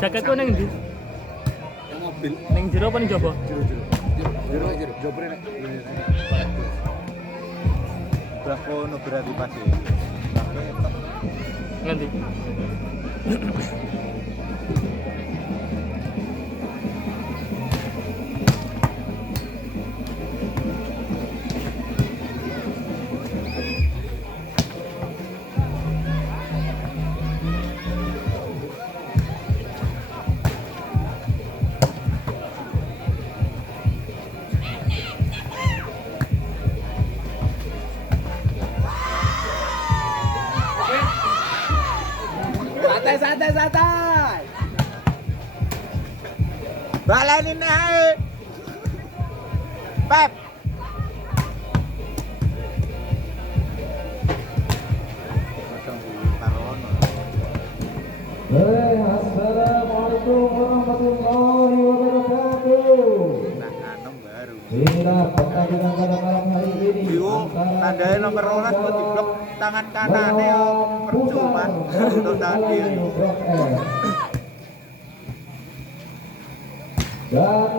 Jaketku ning ndi? Mobil. Ning jero apa ning jaba? Jero. Jopre nek. Bakono berarti pas. Ngendi? Santai. Balenin ae. Pep. Assalamualaikum warahmatullahi wabarakatuh. Inilah pertandingan pada malam hari ini. Tandanya nomor 12 buat di blok tangan kanannya percuma untuk tadi. Dan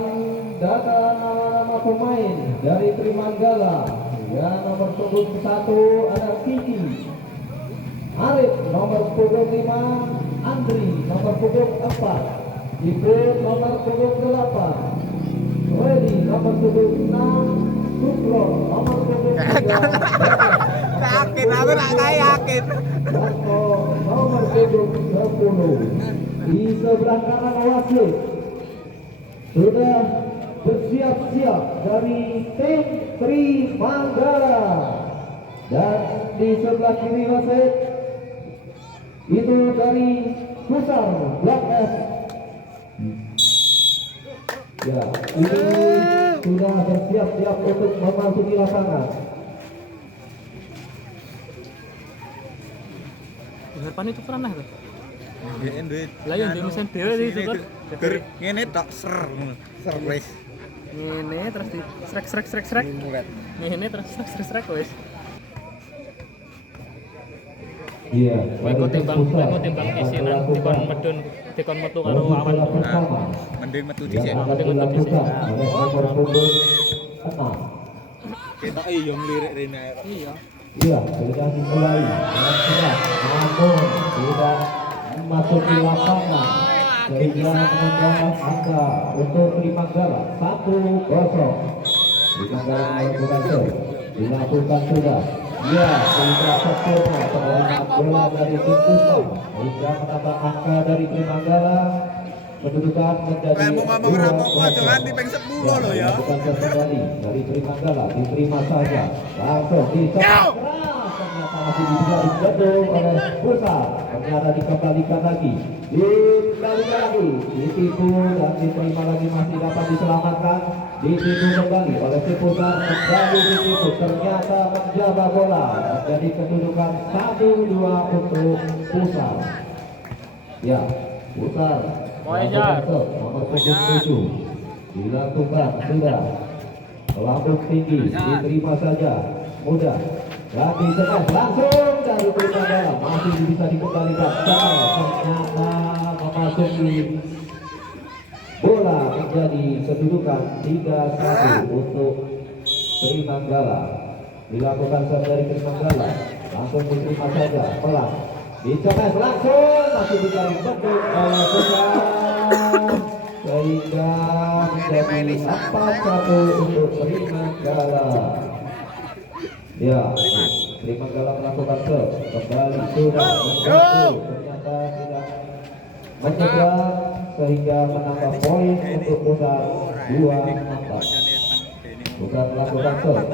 data nama-nama pemain dari Trimanggala. Yang nomor 1 ada Kiki, Arif nomor 5, Andri nomor 4, Ibrahim nomor 8, Redi nomor 6, Sukro nomor 3, Yakin, aku tak yakin. Marco nomor 10. Di sebelah kanan wasit sudah bersiap-siap dari tim Trimanggala, dan di sebelah kiri wasit itu dari Pusar Blok F. Ya, ini sudah bersiap-siap untuk memasuki lapangan. Harapan itu pernah tuh. Ngene duit. Lah yo ndek mesin dhewe iki syukur. Ngene tok ser wis. Ngene terus di srek. Ngene terus srek wis. Iya, Kowe timbang isinan dikon medun dikon metu karo awan. Mending metu dhisik. Mending metu dhisik. Kita yo ngelirik rene. Iya. Iya, sudah dimulai dengan keras, namun tidak memasuki lapangan sehingga menambah angka untuk Trimanggala 1-0. Trimanggala melakukan serve, dilakukan sudah. Ya, tidak sempurna penerimaan bola dari tim Pusat sehingga menambah angka dari Trimanggala. Kedudukan menjadi Kamu ngomong rampok jangan di ping 10 loh ya. bukan kembali dari Trimanggala, diterima saja langsung dicetak ternyata masih bisa digedung oleh Pusat, ternyata dikembalikan lagi ditipu dan diterima lagi, masih dapat diselamatkan, ditipu kembali oleh si Pusat, kembali ditipu, ternyata menjaga bola, menjadi kedudukan 1-2 untuk Pusat. Ya, Pusat nomor 7 dilakukan sudah melambung tinggi, diterima saja mudah, lagi cepat langsung dari Trimanggala, masih bisa dikembalikan, ternyata memasuki bola, menjadi kedudukan 3-1 untuk Trimanggala. Dilakukan dari Trimanggala, langsung diterima saja pelan, dicopet langsung, masih dicari bentuk oleh Pusat sehingga menjadi 4-1 untuk Trimanggala. Ya, Trimanggala melakukan serve, kembali sudah mengganggu, ternyata tidak menyeberang sehingga menambah poin untuk Pusat 2-4. Pusat melakukan serve,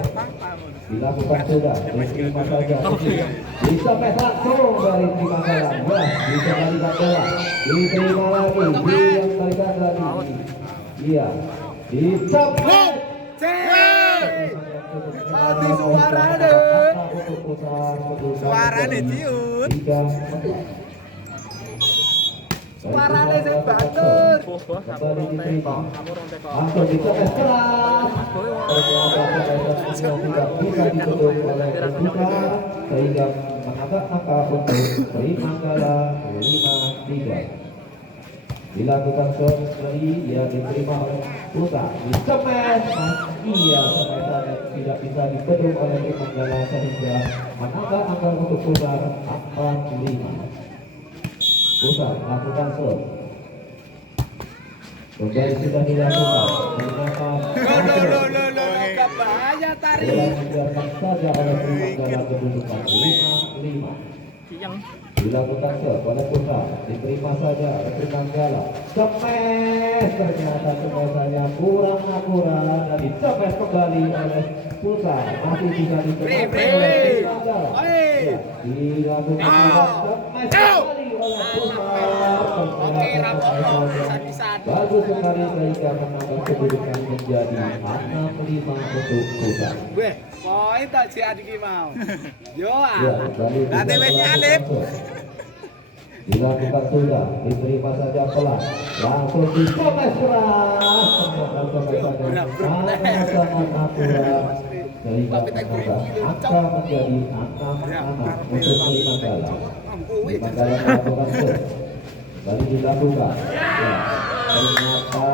dilakukan sudah, diterima saja, bisa langsung dari Trimanggala, ya, dikembalikan bola, diterima lagi, dikembalikan lagi, iya, dicopet, Mati suarane ciut. Suarane sing batur. Kembali diterima, langsung dicopet keras, ternyata tidak bisa ditutup oleh Pusat sehingga menambah angka untuk Trimanggala 5-3. dilakukan kembali, ia diterima oleh Putra, dicemes, iya semesannya tidak bisa dibendung oleh Manggala sehingga menambah angka untuk Putra 45. Putra lakukan serve, kembali sudah dilakukan, ternyata bahaya tarik. bola dibiarkan saja oleh Manggala kedudukan 5-5. Yang Dilakukan serve oleh Putra, diterima saja oleh Manggala, cepet ternyata semuanya kurang akurat dan dicepet kembali oleh Putra, masih bisa diterima oleh Manggala. Ya, dilakukan cepet kembali oleh Putra, ternyata bagus sekali sehingga menambah kedudukan menjadi 6-5 untuk Putra. Weh, poin tak si adik mau. Yo Ya, ah. kembali Nanti wesnya Alif. dilakukan sudah, diterima saja pelan, langsung dicomes keras, sangat akurat sehingga menambah angka menjadi 6-6 untuk Manggala. Manggala melakukan serve, kembali dilakukan. Ya, ternyata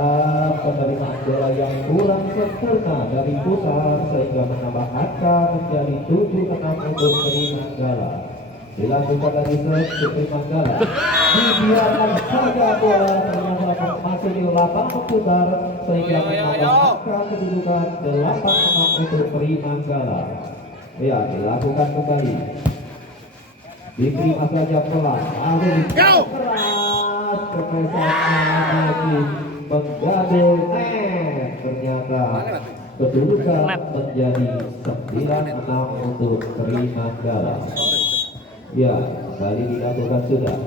penerimaan bola yang kurang sempurna dari Putra sehingga menambah angka menjadi 7-6 untuk Manggala. Dilakukan lagi serve Manggala, dibiarkan saja bola ternyata masuk di lapangan berputar sehingga menambah angka kedudukan 8-6 untuk Manggala. Ya, dilakukan kembali, diterima saja pelan, lalu keras kepesannya lagi menggadul net, ternyata kedudukan menjadi 9-6 untuk Manggala. Ya, kembali dilakukan sudah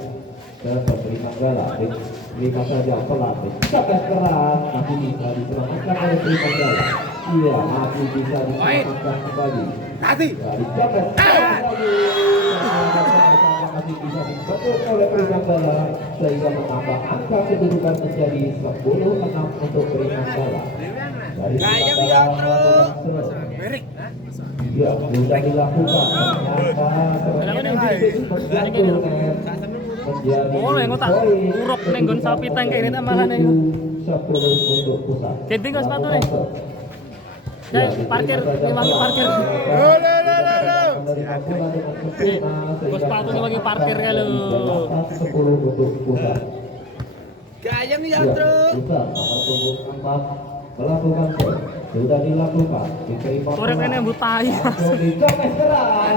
seperti Manggala, diterima saja pelan, cepat keras, masih bisa diselamatkan oleh Manggala. Iya, masih bisa diselamatkan kembali. Nanti. Ya, dicepat kembali, masih bisa dibentuk oleh Manggala sehingga menambah angka kedudukan menjadi 10-6 untuk Manggala. Dari Manggala melakukan serve. Ya, sudah dilakukan. Ternyata menjadi oh, yang otak uruk nenggon sapi tang kayak ini malah nih. 10 untuk Pusat. Ganti kok sepatu nih. Ya, parkir, ini wangi parkir. Kok sepatunya wangi parkir ya lu. 10 untuk Pusat. Gayang nih Ya, Yatro. Pusat nomor punggung 4 melakukan serve. Sudah dilakukan, diterima Korek ini butai. dicomes keras,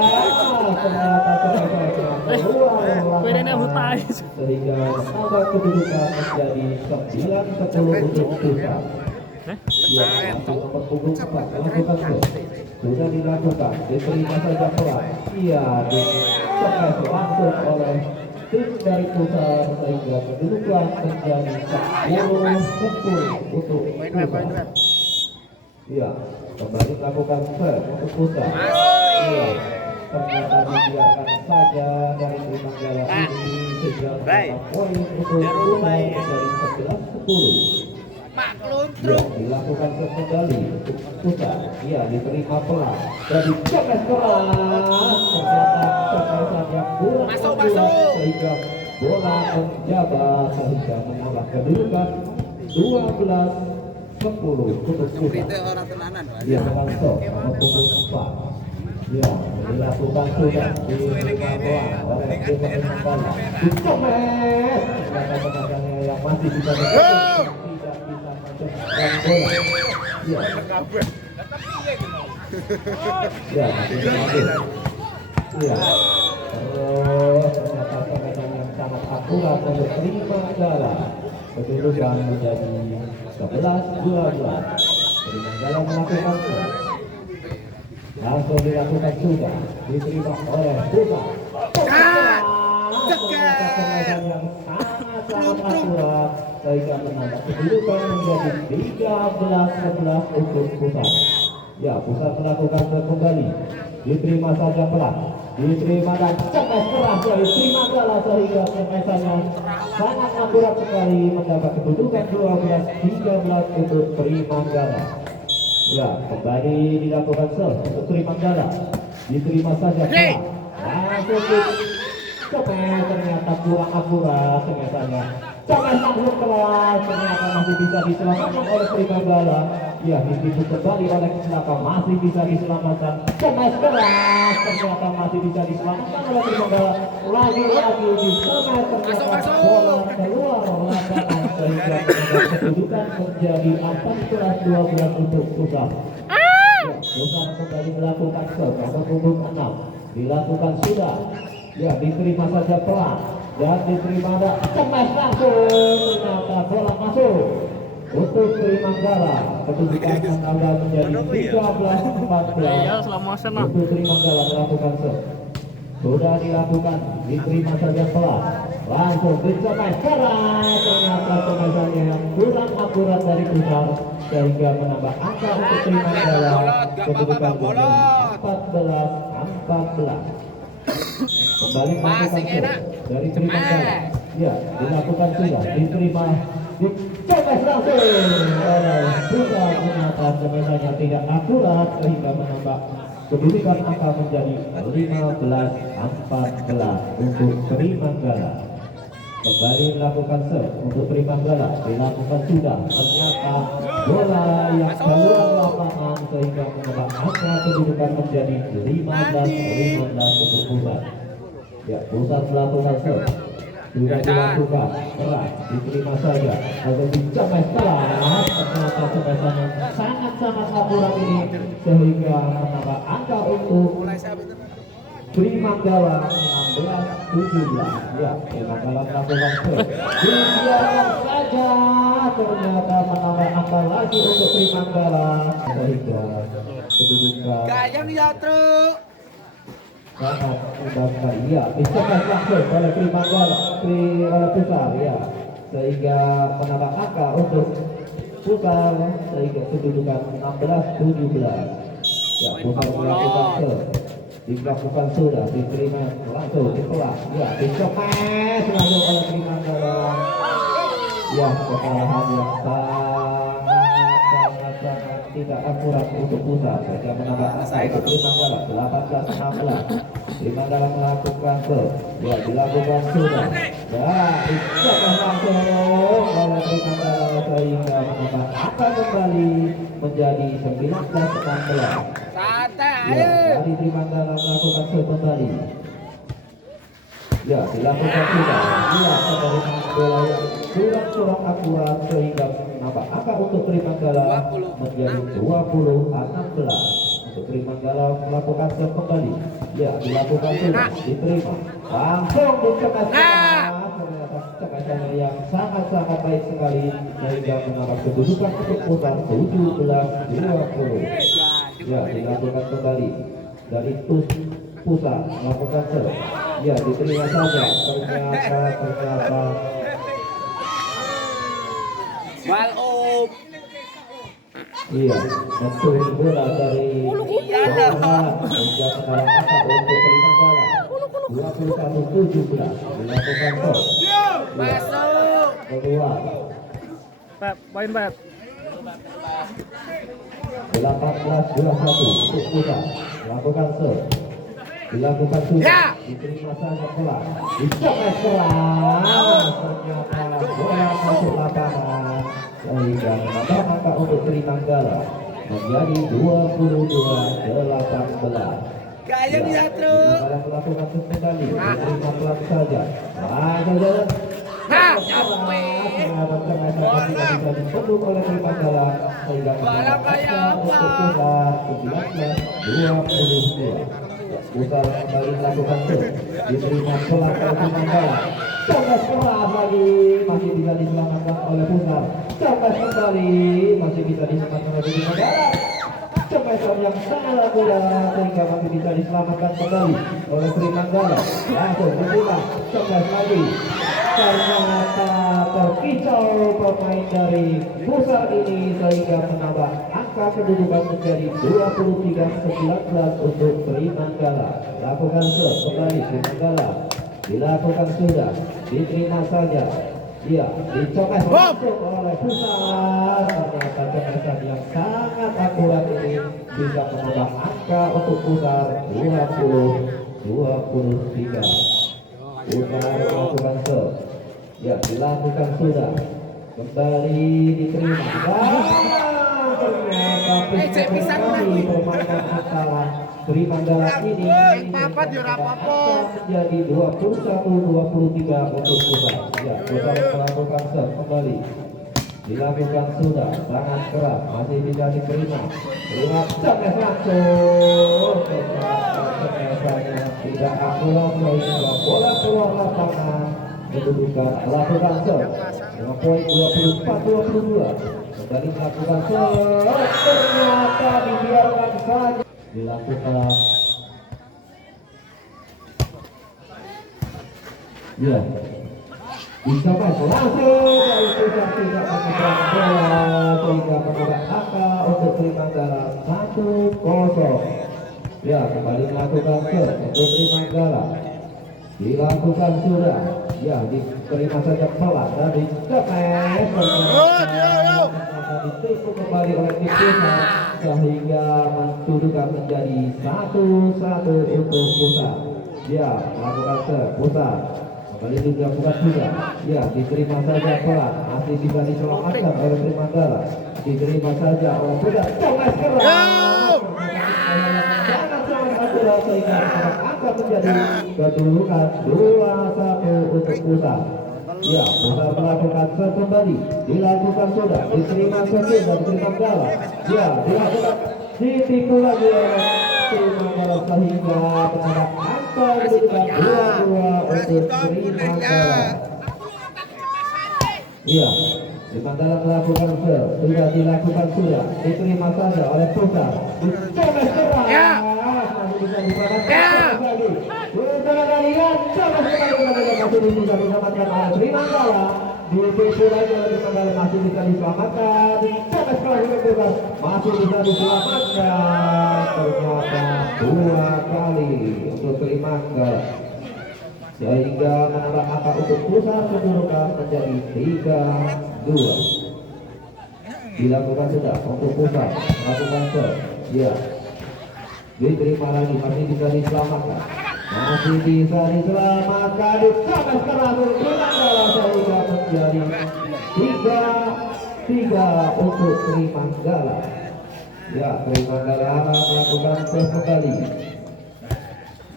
Korek ini butai. sehingga menambah kedudukan menjadi 9-10 untuk Pusat. Ya, masih nomor punggung 4 melakukan serve. Sudah dilakukan, diterima saja pelan. Iya, dicomes langsung oleh tim dari Pusat sehingga kedudukan menjadi 10-10 untuk Pusat. Iya, kembali melakukan serve untuk Pusat. Iya, ternyata dibiarkan saja dari Manggala ini sehingga menambah poin untuk Pusat dari 11-10. Ya, dilakukan serve kembali untuk Pusat. Iya, diterima pelan dan dicomes keras. Ternyata kepesan yang kurang akurat sehingga bola menjabat sehingga menambah kedudukan 12-10 untuk Pusat. Ya, langsung nomor punggung 4. Ya, dilakukan sudah diterima pelan oleh tim Manggala. Dicomes, ternyata tenaganya yang masih bisa tidak bisa mencegah bola. Ya, ya, masih berlanjut. Ya, terus ternyata tenaganya yang sangat akurat untuk Manggala. Kedudukan menjadi 11-12. Manggala melakukan serve. Langsung dilakukan juga, diterima oleh Pusat. Ternyata tendangan yang sangat akurat sehingga menambah kedudukan menjadi 13-11 untuk Pusat. Ya, Pusat melakukan serve kembali, diterima saja pelan, diterima dan cemes keras dari Manggala sehingga cemesannya sangat akurat sekali mendapat kedudukan 12-13 untuk Manggala. Ya, kembali dilakukan serve untuk Manggala, diterima saja pelan, langsung dicemes, ternyata kurang akurat cemesannya Jangan langsung keras, ternyata masih bisa diselamatkan oleh Primagala. Ya, dipicu kembali oleh Kenapa, masih bisa diselamatkan. Cemas keras, ternyata masih bisa diselamatkan oleh Primagala. Lagi-lagi di sana ternyata bola keluar lapangan sehingga kedudukan menjadi 14-12 untuk Pusat. Ya, Pusat kembali melakukan serve atau punggung 6. Dilakukan sudah. Ya, diterima saja pelan dan diterima ada cemas langsung, ternyata bola masuk untuk Primagala. Kedudukan menambah menjadi 13-14 Ya, slow motion lah. untuk Primagala melakukan serve. Sudah dilakukan, diterima saja pelan, langsung dicemas keras, ternyata pemasannya yang kurang akurat dari Pusat sehingga menambah angka untuk Primagala. Kedudukan menjadi 14-14. Kembali melakukan serve dari Primagala. Ya, dilakukan sudah, diterima, dicobes langsung oleh Pusat. Ternyata sebenarnya tidak akurat sehingga menambah kedudukan angka menjadi 15-14 untuk Primagala. Kembali melakukan serve untuk Primagala, dilakukan sudah, ternyata bola yang keluar lapangan sehingga menambah angka kedudukan menjadi 15-15 untuk Pusat. Ya, Pusat melakukan serve, sudah dilakukan keras, diterima saja, lalu dicemes keras, ternyata semesannya sangat-sangat akurat ini sehingga menambah angka untuk Primagala 16-17. Ya, Primagala melakukan serve, dibiarkan saja, ternyata menambah angka lagi untuk Primagala sehingga kedudukan sangat mudah sekali. Ya, dicemes langsung oleh Primagala, oleh Pusat. Ya, sehingga menambah angka untuk Pusat sehingga kedudukan 16-17. Ya, Pusat melakukan serve, dilakukan sudah, diterima langsung ditolak. Ya, dicemes langsung oleh Primagala. Ya, kesalahan yang sangat tidak akurat untuk Pusat sehingga menambah angka untuk Primagala 18-16. Primagala melakukan serve, ya dilakukan sudah, ya dicemes langsung oleh Primagala sehingga menambah angka kembali menjadi 19-16. Ya, dari Primagala melakukan serve kembali. Ya, dilakukan sudah. Ya, penerimaan bola yang kurang akurat sehingga menambah angka untuk Primagala menjadi 20-16. Untuk Primagala melakukan serve kembali. Ya, dilakukan sudah, diterima, langsung dicemes keras. Ternyata cemesannya yang sangat-sangat baik sekali sehingga menambah kedudukan untuk Pusat 17-20. Ya, dilakukan kembali dari Pusat melakukan serve. Ya, diterima saja, ternyata iya, betul bola dari Pusat hingga mendalam angka untuk Primagala 21-17. Dilakukan serve. Masuk. Kedua. Pep, poin Pep. 18-21 untuk Pusat melakukan serve. Dilakukan sudah, diterima saja pelan, dicemes keras, ternyata bola masuk lapangan sehingga menambah angka untuk Primagala menjadi 22-18. Primagala melakukan serve kembali, diterima pelan saja, tidak bisa dipenduk oleh Primagala sehingga menambah angka untuk Pusat 19-22. Pusat kembali melakukan serve, diterima pelan oleh Primagala. Cemes keras lagi, masih bisa diselamatkan oleh Pusat. Cemes kembali, masih bisa diselamatkan oleh Primagala. Cemesan yang sangat akurat sehingga masih bisa diselamatkan kembali oleh Primagala. Langsung diterima, cemes lagi. Ternyata terkicau pemain dari Pusat ini sehingga menambah angka kedudukan menjadi 23-19 untuk Primagala. Lakukan serve kembali Primagala. Dilakukan sudah, diterima saja. Iya, dicomes langsung oleh Pusat. Ternyata comesan yang sangat akurat ini bisa menambah angka untuk Pusat 20-23. Pusat melakukan serve. Ya, dilakukan sudah. Kembali diterima. Ternyata kembali permainan antara Trimandala ini menjadi 21-23 untuk Pusat. Ya, Pusat melakukan serve kembali. Dilakukan sudah, sangat keras, masih bisa diterima. Terima sangat langsung. Ternyata tidak akurat sehingga bola keluar lapangan. Kedudukan melakukan serve dengan poin 24-22. Kembali melakukan serve, ternyata dibiarkan saja. Dilakukan. Ya, bisa masuk langsung dari Pusat tidak menyeberang bola sehingga menambah angka untuk Trimandala 1-0. Ya, kembali melakukan serve untuk Trimandala. Dilakukan sudah. Ya, diterima saja pelan dari Cemes. Ternyata ditipu kembali oleh tim Pusat sehingga mendudukan menjadi 1-1 untuk Pusat. Ya, melakukan serve Pusat. Kembali dilakukan sudah. Ya, diterima saja pelan. Masih bisa diselamatkan oleh Trimandala. Diterima saja oleh Pusat. Cemes keras. Sangat-sangat akurat sehingga akan menjadi kedudukan 2-1 untuk Pusat. Ya, Pusat melakukan serve kembali. Dilakukan sudah. Diterima serve dan Trimandala. Ya, dilakukan ditipu lagi oleh Trimandala sehingga menambah angka kedudukan 2-2 untuk Trimandala. Iya, Trimandala melakukan serve, sudah dilakukan sudah, diterima saja oleh Pusat. Cemes keras, masih bisa diselamatkan lagi. Utara kalian, Cemes masih bisa diselamatkan oleh Trimandala. Ditipu lagi oleh Trimandala, masih bisa diselamatkan. Cemes keras untuk Pusat, masih bisa diselamatkan. Ternyata 2 kali untuk Trimandala. Sehingga menambah angka untuk Pusat kedudukan menjadi 3-2. Dilakukan sudah untuk Pusat melakukan serve. Ya, diterima lagi, masih bisa diselamatkan. Masih bisa diselamatkan. Cemes keras untuk Trimandala sehingga menjadi 3-3 untuk Trimandala. Ya, Trimandala melakukan serve kembali.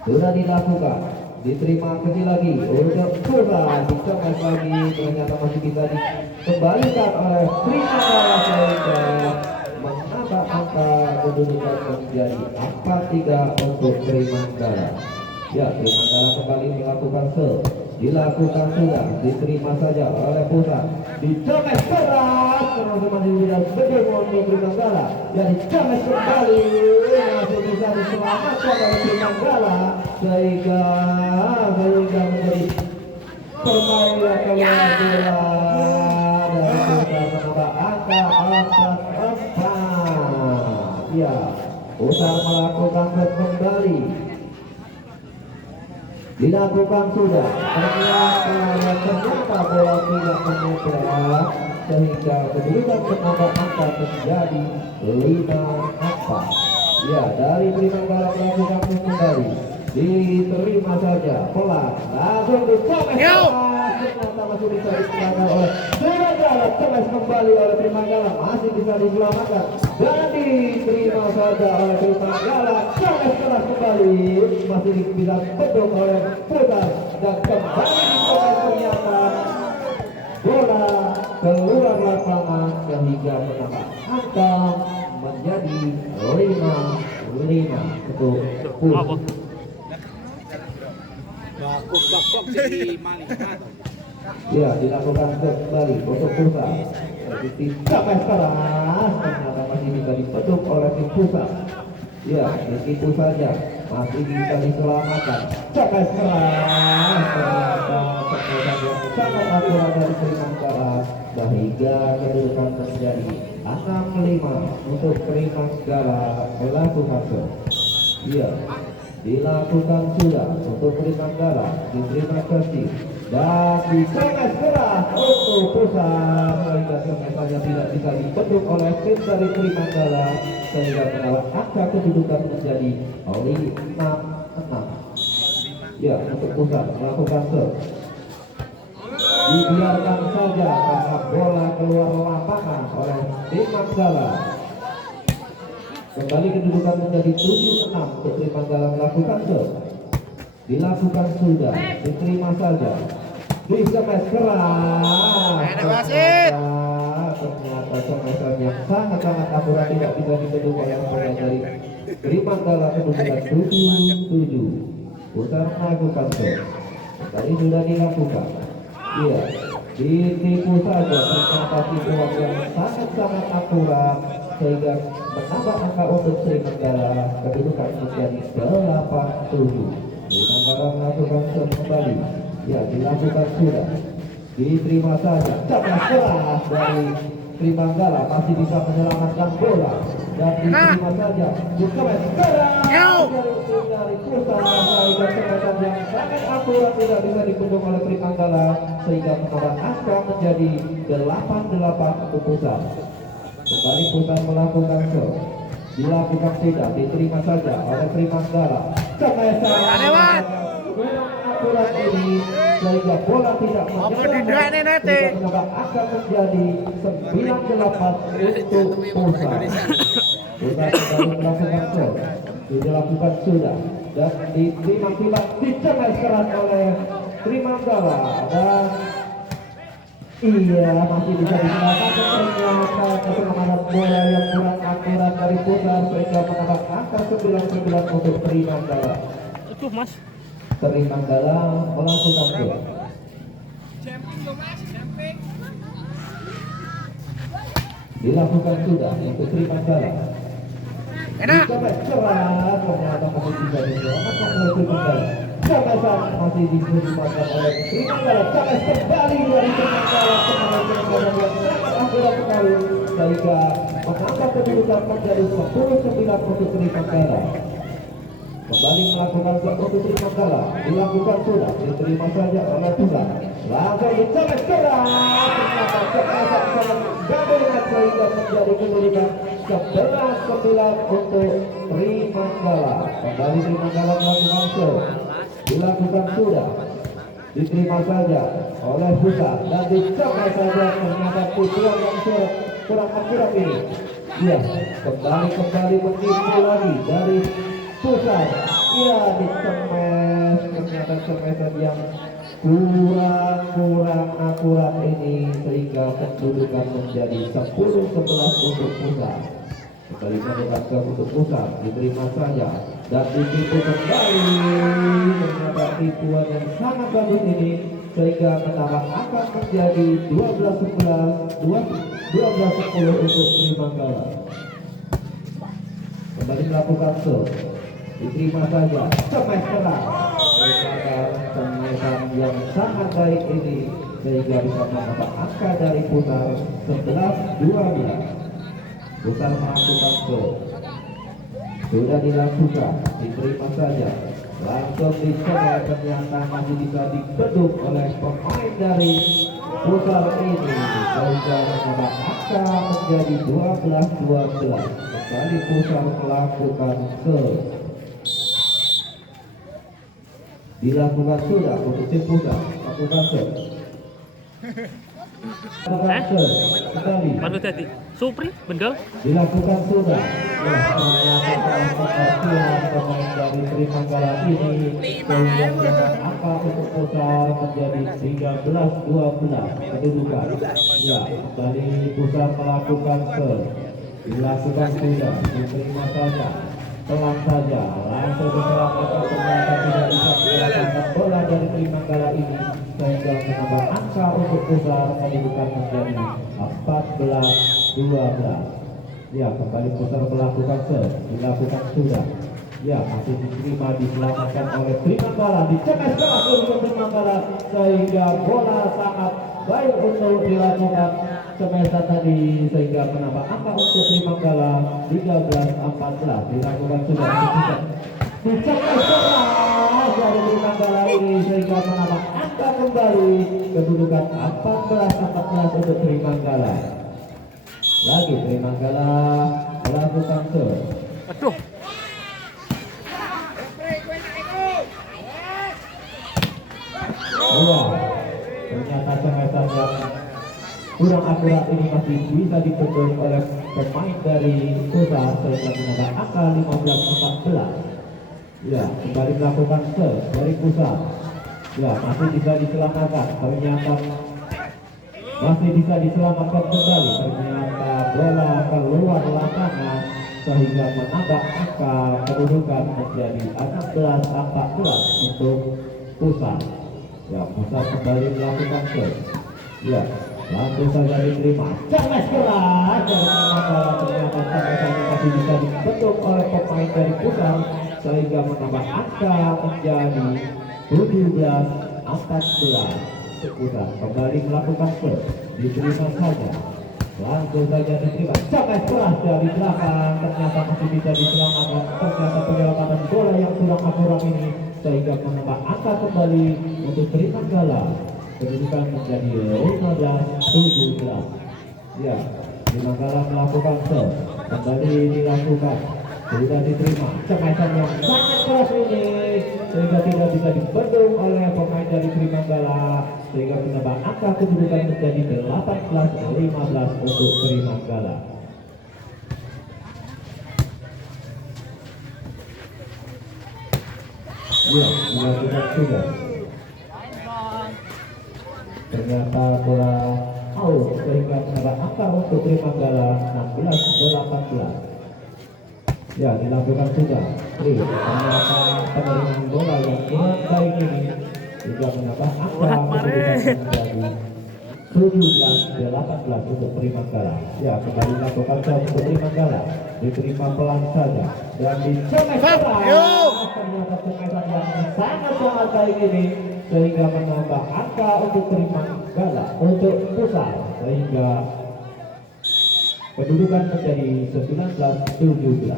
Sudah dilakukan. Diterima kecil lagi untuk Pusat, dicemes lagi, ternyata masih bisa dikembalikan oleh Trimandala sehingga menambah angka kedudukan menjadi 4-3 untuk Trimandala. Ya, Trimandala kembali melakukan serve. Dilakukan sudah, diterima saja oleh Pusat. Dicemes keras, karena masih tidak betul untuk Trimandala. Jadi cemes kembali, masih bisa diselamatkan oleh Trimandala sehingga menjadi permainan keluar bola dan bisa menambah angka 4-4. Ya, Pusat melakukan serve kembali. Dilakukan sudah, ternyata bola tidak menyeberang sehingga kedudukan menambah angka menjadi 5-4. Ya, dari Trimandala melakukan kembali. Diterima saja pelan, langsung dicemes. Ternyata masih bisa diselamatkan oleh Trimandala. Cemes kembali oleh Trimandala, masih bisa diselamatkan dan diterima saja oleh Trimandala. Cemes keras kembali, masih bisa bedok oleh Pusat dan kembali dicemes. Ternyata bola keluar lapangan sehingga menambah angka menjadi 5-5 untuk Pusat. Ya, dilakukan kembali untuk Pusat. Cemes keras, ternyata masih bisa dipeduk oleh tim Pusat. Ya, ditipu saja, masih bisa diselamatkan. Cemes keras, ternyata sekolah yang sangat akurat dari Trimandala sehingga kedudukan menjadi 6-5 untuk Trimandala melakukan serve. Ya, dilakukan sudah untuk Trimandala, diterima kasih dan dicemes keras untuk Pusat sehingga cemesannya tidak bisa dibendung oleh tim dari Trimandala sehingga menambah angka kedudukan menjadi 5-6. Ya, untuk Pusat melakukan serve. dibiarkan saja karena bola keluar lapangan oleh tim Manggala. Kembali kedudukan menjadi 7-6 untuk tim Manggala melakukan serve. Dilakukan sudah, diterima saja. Disemes keras. Ternyata semesan yang sangat-sangat akurat tidak bisa dibendung oleh pemain dari tim Manggala. Kedudukan 7-7. Putar melakukan serve. Tadi sudah dilakukan. Iya, ditipu saja. Ternyata tipuan yang sangat-sangat akurat sehingga menambah angka untuk Sri Manggala. Kedudukan menjadi 8-7. Sri Manggala melakukan serve kembali. Ya, dilakukan sudah. Diterima saja. Cepat keras dari Sri Manggala, masih bisa menyelamatkan bola dan diterima saja. Bukan keras dari pusat sehingga kecepatan yang sangat akurat tidak bisa dibendung oleh Sri Manggala sehingga menambah angka menjadi 8-8 untuk pusat. Kembali pusat melakukan serve. Dilakukan sudah, diterima saja oleh Sri Manggala. Cepat akurat ini sehingga bola tidak menambah akan menjadi 9-8 untuk pusat. Pusat kembali melakukan serve. Dilakukan sudah dan diterima kilat dicemes keras oleh Sri Manggala dan iya masih bisa diselamatkan. Ternyata keselamatan bola yang kurang akurat dari pusat sehingga menambah angka 9-9 untuk Sri Manggala. Itu mas. Sri Manggala melakukan bola. Dilakukan sudah untuk Sri Manggala. Dicemes keras, ternyata masih bisa diselamatkan oleh Sri Manggala. Cemesan masih diselamatkan oleh Sri Manggala. Cemes kembali dari Sri Manggala. Semangat yang sangat akurat sekali sehingga mengangkat kedudukan menjadi 10-9 untuk Sri Manggala. Kembali melakukan serve untuk Sri Manggala. Dilakukan sudah, diterima saja oleh pusat. Langsung dicemes keras. Ternyata cemesan sangat gabungan sehingga menjadi kedudukan 11-9 untuk Sri Manggala. Kembali Sri Manggala melakukan serve. Dilakukan sudah, diterima saja oleh pusat dan dicemes saja. Ternyata tujuan yang kurang akurat ini. Ya, kembali menipu lagi dari pusat. Ya, dicemes. Ternyata cemesan yang kurang akurat ini sehingga kedudukan menjadi 10-11 untuk pusat. Kembali mendapatkan untuk pusat, diterima saja dan ditipu kembali. Ternyata tipuan yang sangat bagus ini sehingga menambah akan menjadi 12-11 12-10 untuk Sri Manggala. Kembali melakukan serve. Diterima saja, cemes keras. Cemesan yang sangat baik ini sehingga bisa menambah angka dari putar 11-12. Putar melakukan serve. Sudah dilakukan, diterima saja. Langsung dicemes, ternyata masih bisa dibendung oleh pemain dari putar ini sehingga menambah angka menjadi 12-12. Kembali putar melakukan serve. Dilakukan sudah untuk tim pusat lakukan serve. Kembali Baru tadi. Supri, bendol. dilakukan sudah. Pemain dari Sri Manggala ini sehingga angka untuk pusat menjadi 13-12 kedudukan. Ya, kembali pusat melakukan serve. Dilakukan sudah, diterima saja. Pelan saja, langsung diselamatkan. Ternyata tidak bisa mendapatkan bola dari Sri Manggala ini sehingga menambah angka untuk pusat kedudukan menjadi 14-12. Ya, kembali pusat melakukan serve. Dilakukan sudah. Ya, masih diterima, diselamatkan oleh Sri Manggala. Dicemes keras untuk Sri Manggala sehingga bola sangat baik untuk dilakukan cemesan tadi sehingga menambah angka untuk Sri Manggala 13-14. Dilakukan sudah. Dicemes keras dari Sri Manggala ini sehingga menambah angka kembali kedudukan 14-14 untuk Sri Manggala. Lagi Sri Manggala melakukan serve. Aduh. Wah, ternyata semesan yang kurang akurat ini masih bisa dibendung oleh pemain dari Pusat sehingga menambah angka 15-14. Ya, kembali melakukan serve dari Pusat. Ya, masih bisa diselamatkan, ternyata masih bisa diselamatkan kembali, ternyata bola keluar lapangan sehingga menambah angka kedudukan menjadi 16-14 untuk Pusat. Ya, Pusat kembali melakukan serve. Ya, langsung saja diterima. Cemes keras dari bola, ternyata cemesan masih bisa dibentuk oleh pemain dari Pusat sehingga menambah angka menjadi 17-14. Pusat kembali melakukan serve, diterima saja, langsung saja diterima. Cemes keras dari belakang, ternyata masih bisa diselamatkan. Ternyata penyelamatan bola yang kurang akurat ini sehingga menambah angka kembali untuk Trimanggala. Kedudukan menjadi 15-17. Ya, Trimanggala melakukan serve, kembali dilakukan, sudah diterima. Cemesan yang sangat keras ini sehingga tidak bisa dibendung oleh pemain dari Trimanggala sehingga menambah angka kedudukan menjadi 18-15 untuk Trimanggala. Ya, dilakukan sudah. Ternyata bola out sehingga menambah angka untuk Trimanggala 16-18. Ya, dilakukan sudah. Ternyata penerimaan bola yang kurang baik ini juga menambah angka kedudukan menjadi 17-18 untuk Trimanggala. Ya, kembali melakukan serve untuk Trimanggala, diterima pelan saja dan dicemes keras. Ternyata cemesan yang sangat baik ini sehingga menambah angka untuk Trimanggala untuk Pusat sehingga kedudukan menjadi 19-17.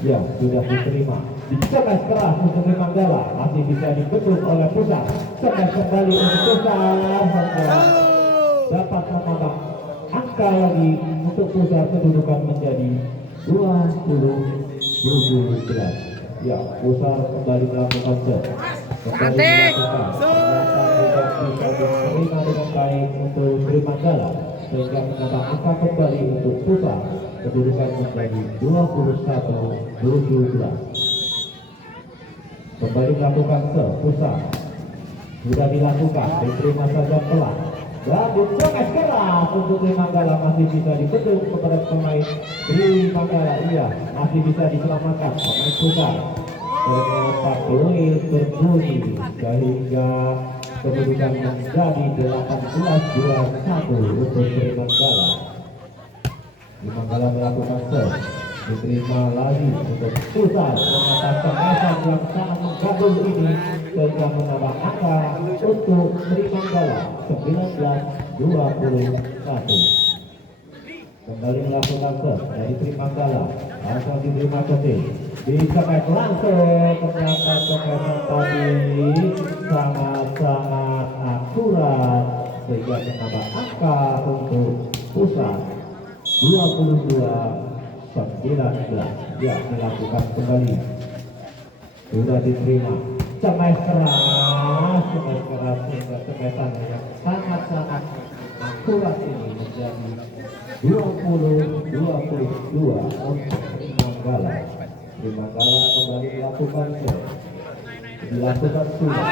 Ya, sudah diterima. Dicemes keras untuk Trimanggala, masih bisa dibentuk oleh Pusat. Cemes kembali untuk Pusat hingga dapat menambah angka lagi untuk Pusat, kedudukan menjadi 20-17. Ya, Pusat kembali melakukan serve. Kembali melakukan. Ternyata tidak bisa diterima dengan baik untuk Trimanggala sehingga menambah angka kembali untuk Pusat, kedudukan menjadi 21-17. Kembali melakukan serve. Pusat sudah dilakukan, diterima saja pelan dan dicemes keras untuk Trimanggala, masih bisa dibentuk kepada pemain Trimanggala. Iya, masih bisa diselamatkan pemain Pusat. Ternyata peluit berbunyi sehingga kedudukan menjadi 18-21 untuk Trimanggala. Trimanggala melakukan serve, diterima lagi untuk Pusat. Ternyata cemesan yang sangat menggabung ini sehingga menambah angka untuk Trimanggala 19-21. Kembali melakukan serve dari Trimanggala, langsung diterima Ketil, dicemes langsung. Ternyata cemesan tadi sangat akurat sehingga menambah angka untuk Pusat 22-19. Ya, dilakukan kembali, sudah diterima. Cemes keras sehingga cemesan yang sangat akurat ini menjadi 20-22 untuk Trimanggala. Trimanggala kembali melakukan serve, dilakukan sudah.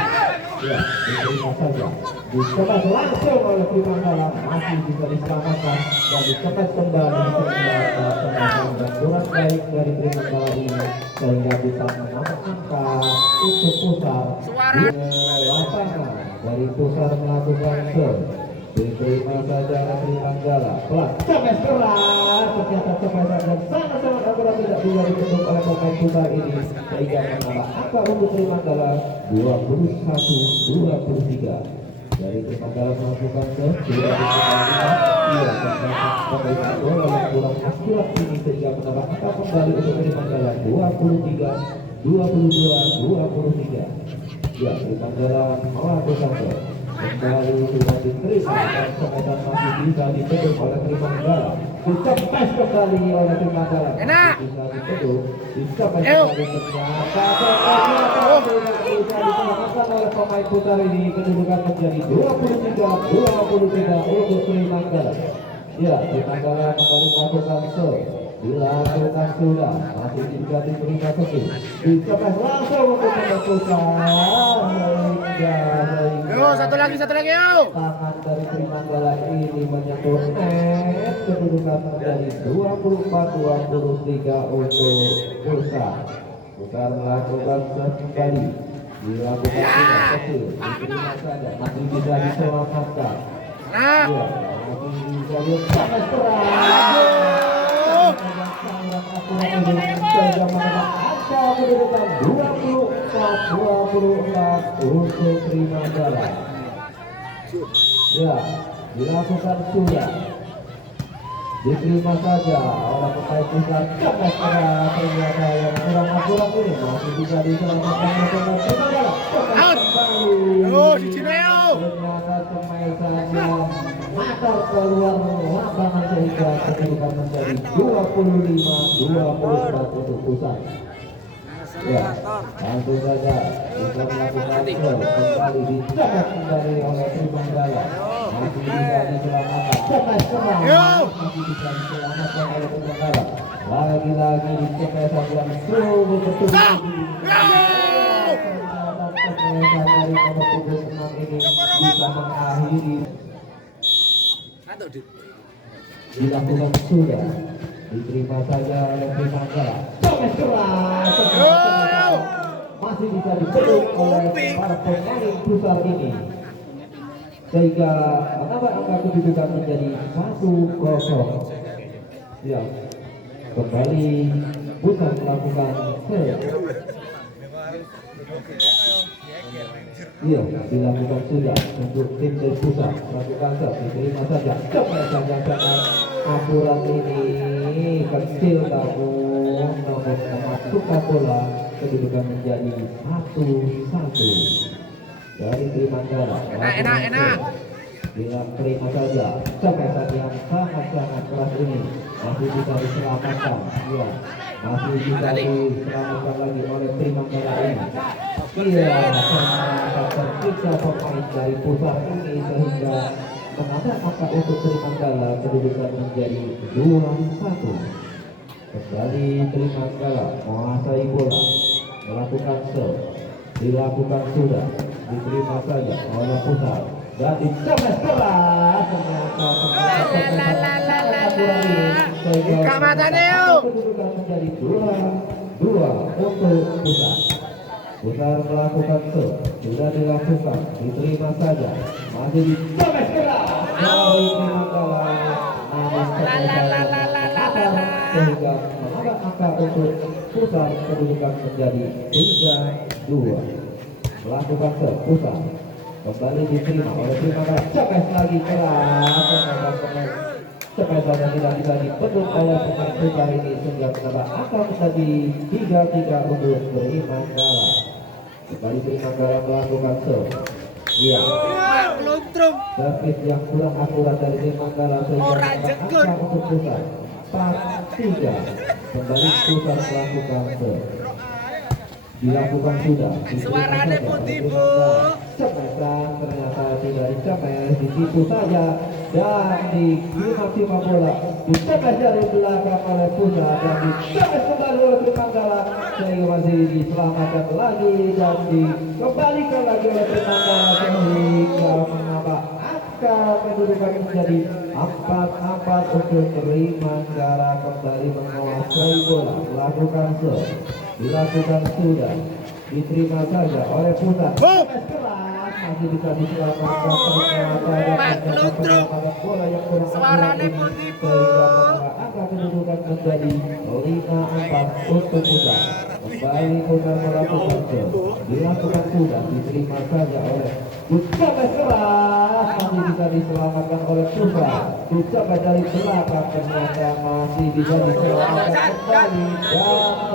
Ya, diterima saja, dicemes langsung oleh Trimanggala, masih bisa diselamatkan dan dicemes kembali. Ternyata cemesan dan kurang baik dari Trimanggala ini sehingga bisa menambah angka untuk Pusat. Lapangan dari Pusat melakukan serve, diterima saja oleh Trimanggala, pelan cemes keras. Ternyata cemesan dan sangat akurat tidak bisa dibentuk oleh pemain Pusat ini sehingga menambah angka untuk Trimanggala 21-23. Dari Trimanggala melakukan serve, sudah diterima. Iya, ternyata pemain bola yang kurang akurat ini sehingga menambah angka kembali untuk Trimanggala 23. Ya, Trimanggala melakukan serve, kembali sudah diterima dan cemesan masih bisa dibentuk oleh Trimanggala. Dicemes kembali oleh Trimanggala, bisa dibentuk, dicemes kembali. Ternyata bisa diselamatkan oleh pemain pemain putar ini kedudukan menjadi 23 untuk Trimanggala. Ya, Trimanggala kembali melakukan serve. Dilakukan sudah, masih juga diberi satu. Dicoba langsung untuk menentukan sehingga satu lagi yuk. tangan dari Trimanggala ini menyentuh net. Kedudukan menjadi 24-23 untuk Pulsar. Pulsar melakukan serve kembali. Dilakukan sudah kecil, diterima saja, masih bisa diselamatkan. Ya, masih bisa sampai serang. Sehingga menambah angka kedudukan 24 untuk Trimanggala. Ya, dilakukan sudah. Diterima saja oleh pemain pusat. Sampai sekarang ternyata yang kurang akurat ini masih bisa diselamatkan oleh pemain Trimanggala. Ternyata semesannya motor keluar lapangan sehingga kedudukan menjadi 25-24 untuk Pusat. Ya, langsung saja bisa melakukan gol kembali dicetak kembali oleh Trimanggala. Masih bisa diselamatkan. Cepat serang masih bisa diselamatkan oleh Trimanggala. Lagi-lagi cepetan yang sungguh betul. Dari nomor 76 ini bisa mengakhiri. Dilakukan sudah, diterima saja oleh Trimanggala. Sampai keras, masih bisa dipeluk oleh para pemain besar ini, sehingga menambah angka kedudukan menjadi 1-0. Ya, kembali Pusat melakukan iya, dilakukan sudah untuk tim dari Pusat melakukan serve, diterima saja. Sangat akurat ini kecil namun memasukkan bola, kedudukan menjadi 1-1 dari Trimanggala. Enak. Terima saja cepetan yang sangat keras ini masih bisa diselamatkan. Iya, masih bisa diselamatkan lagi oleh Trimanggala ini. Iya, ternyata tersiksa pemain dari Pusat ini sehingga menambah angka untuk Trimanggala, kedudukan menjadi 2-1. Kembali Trimanggala menguasai bola, melakukan serve, dilakukan sudah, diterima saja oleh Pusat dan dicoba keras. Kedudukan menjadi 2-2 untuk Pusat. Pusat melakukan serve, sudah dilakukan, diterima saja, masih dicoba keras dari Trimanggala, namun sehingga menambah angka untuk Pusat, kedudukan menjadi 3-2. Melakukan serve Pusat, kembali diterima oleh Trimanggala. Cepat lagi keras, cepat tidak bisa dipedut oleh pemain Pusat ini sehingga menambah angka menjadi 3-3 untuk Trimanggala. Kembali Trimanggala melakukan serve. Iya, servis yang kurang akurat dari Trimanggala sehingga menambah angka untuk Pusat 4-3. Kembali Pusat melakukan serve, dilakukan sudah. Suaranya putih bu. Cepetan ternyata tidak dicapai, ditipu saja dan dikirim bola dicepat dari belakang oleh Pusat dan dicepat kembali oleh Trimanggala sehingga masih diselamatkan lagi dan dikembalikan lagi oleh Trimanggala sehingga menambah angka kedudukan menjadi 4-4 untuk Trimanggala. Kembali menguasai bola, melakukan serve, dilakukan sudah, diterima saja oleh Pusat. Masih bisa diselamatkan ternyata bola yang kurang akurat ini sehingga angka kedudukan menjadi 5-4 untuk Pusat. Kembali Pusat melakukan serve, dilakukan sudah, diterima saja oleh dicoba keras, masih bisa diselamatkan oleh Pusat. Dicoba dari belakang, ternyata masih bisa diselamatkan kembali dan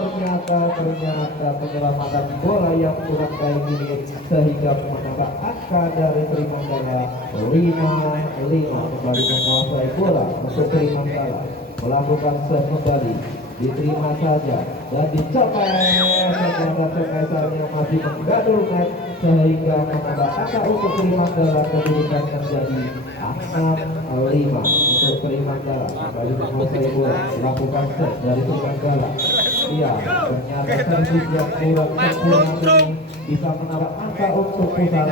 ternyata penyelamatan bola yang kurang baik ini sehingga menambah angka dari Trimanggala 5-5. Kembali menguasai bola untuk Trimanggala, melakukan serve kembali, diterima saja dan dicoba, ternyata pemainnya masih menggadul net sehingga menambah angka untuk Trimandala kedudukan menjadi 6-5 untuk Trimandala. Kembali menguasai bola, lakukan set dari Trimandala. Iya, ternyata servis yang kurang sempurna ini bisa menambah angka untuk Pusat